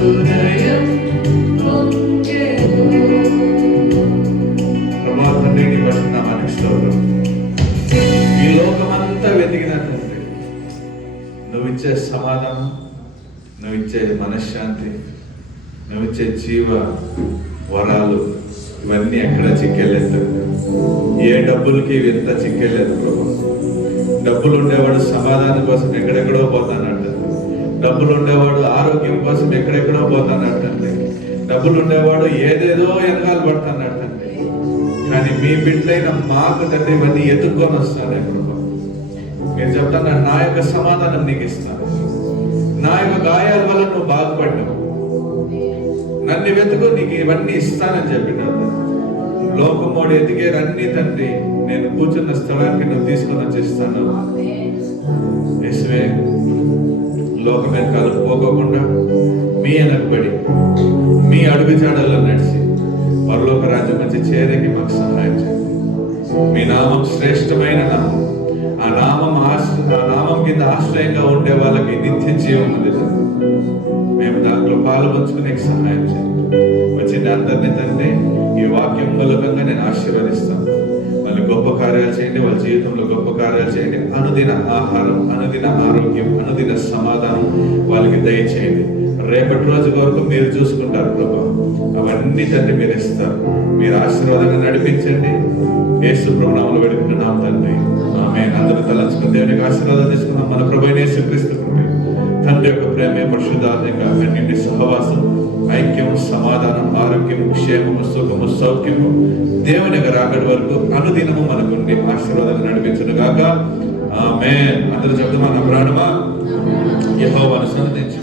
హృదయం ప్రభా తండ్రి నీ పరిశుద్ధనామానికి స్తోత్రం. ఈ లోకమంతా వెతికినట్టుంది నువ్విచ్చే సమాధానం, నువ్విచ్చే మనశ్శాంతి, నువ్విచ్చే జీవ వరాలు ఇవన్నీ ఎక్కడ చిక్కెళ్ళలేదు. ఏ డబ్బులకి ఇంత చిక్కెళ్ళలేదు ప్రభు. డబ్బులు ఉండేవాడు సమాధానం కోసం ఎక్కడెక్కడో పోతానంటే, డబ్బులు ఉండేవాడు ఆరోగ్యం కోసం ఎక్కడెక్కడో పోతానంటే, డబ్బులు ఉండేవాడు ఏదేదో వెనకాల పడతానంటే, కానీ మీ బిడ్డలైన మాకు తండ్రి ఇవన్నీ ఎత్తుక్కొని వస్తానే ప్రభు. మీరు చెప్తాను నా యొక్క సమాధానం నీకు ఇస్తాను, నా యొక్క గాయాల వల్ల నువ్వు బాగుపడ్డావు, నన్ను వెతుకు నీకు ఇవన్నీ ఇస్తానని చెప్పినాడు. లోకమోడు ఎదిగేరు అన్ని తండ్రి నేను కూర్చున్న స్థలానికి నువ్వు తీసుకొని వచ్చేస్తాను. యేసువే లోకం వెనకాల పోకోకుండా మీ వెనకబడి మీ అడుగు జాడల్లో నడిచి పరలోక రాజ్యం నుంచి చేరేకి మాకు సహాయం చేయండి. మీ నామం శ్రేష్టమైన నామం. ఆ నామం కింద ఆశ్రయంగా ఉండే వాళ్ళకి నిత్య జీవం ఉంది. మేము దాంట్లో పాలు పంచుకునే సహాయం చేయండి. వచ్చిన అందరినీ తండ్రి ఈ వాక్యం మూలకంగా నేను ఆశీర్వదిస్తాను. వాళ్ళు గొప్ప కార్యాలు చేయండి, వాళ్ళ జీవితంలో గొప్ప కార్యాలు చేయండి. అనుదిన ఆహారం, అనుదిన ఆరోగ్యం, అనుదిన సమాధానం వాళ్ళకి దయచేయండి. రేపటి రోజు వరకు మీరు చూసుకుంటారు ప్రభా. అవన్నీ తండ్రి మీరు ఇస్తారు. మీరు ఆశీర్వాదంగా నడిపించండి. యేసు ప్రభు నామములో వేడుకుంటున్నాం తండ్రి, ఆమేన్. అందరూ తలంచుకుని దేవునికి ఆశీర్వాదం తీసుకున్నాం. మన ప్రభు యేసుక్రీస్తు తండ్రి యొక్క ప్రేమ, పరిశుద్ధాత్మక అన్నింటి సహవాసం, ఐక్యం, సమాధానం, ఆరోగ్యము, క్షేమము, సుఖము, సౌఖ్యము దేవుని యొక్క రాకడ వరకు అనుదినము మనకుండి ఆశీర్వాదాలు నడిపించును గాక. ఆమేన్. అందరూ చెప్తామా, నా ప్రాణమా యెహోవాను సన్నిధించు,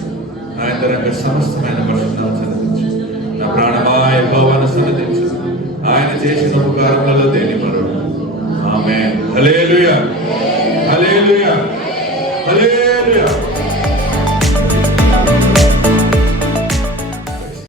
ఆయన తన సమస్తమైన పరిశుద్ధాలను సన్నిధించు. నా ప్రాణమా యెహోవాను సన్నిధించు, ఆయన చేసిన ఉపకారములలో దేని మరుడు. ఆమేన్. హల్లెలూయా, హల్లెలూయా, హల్లెలూయా.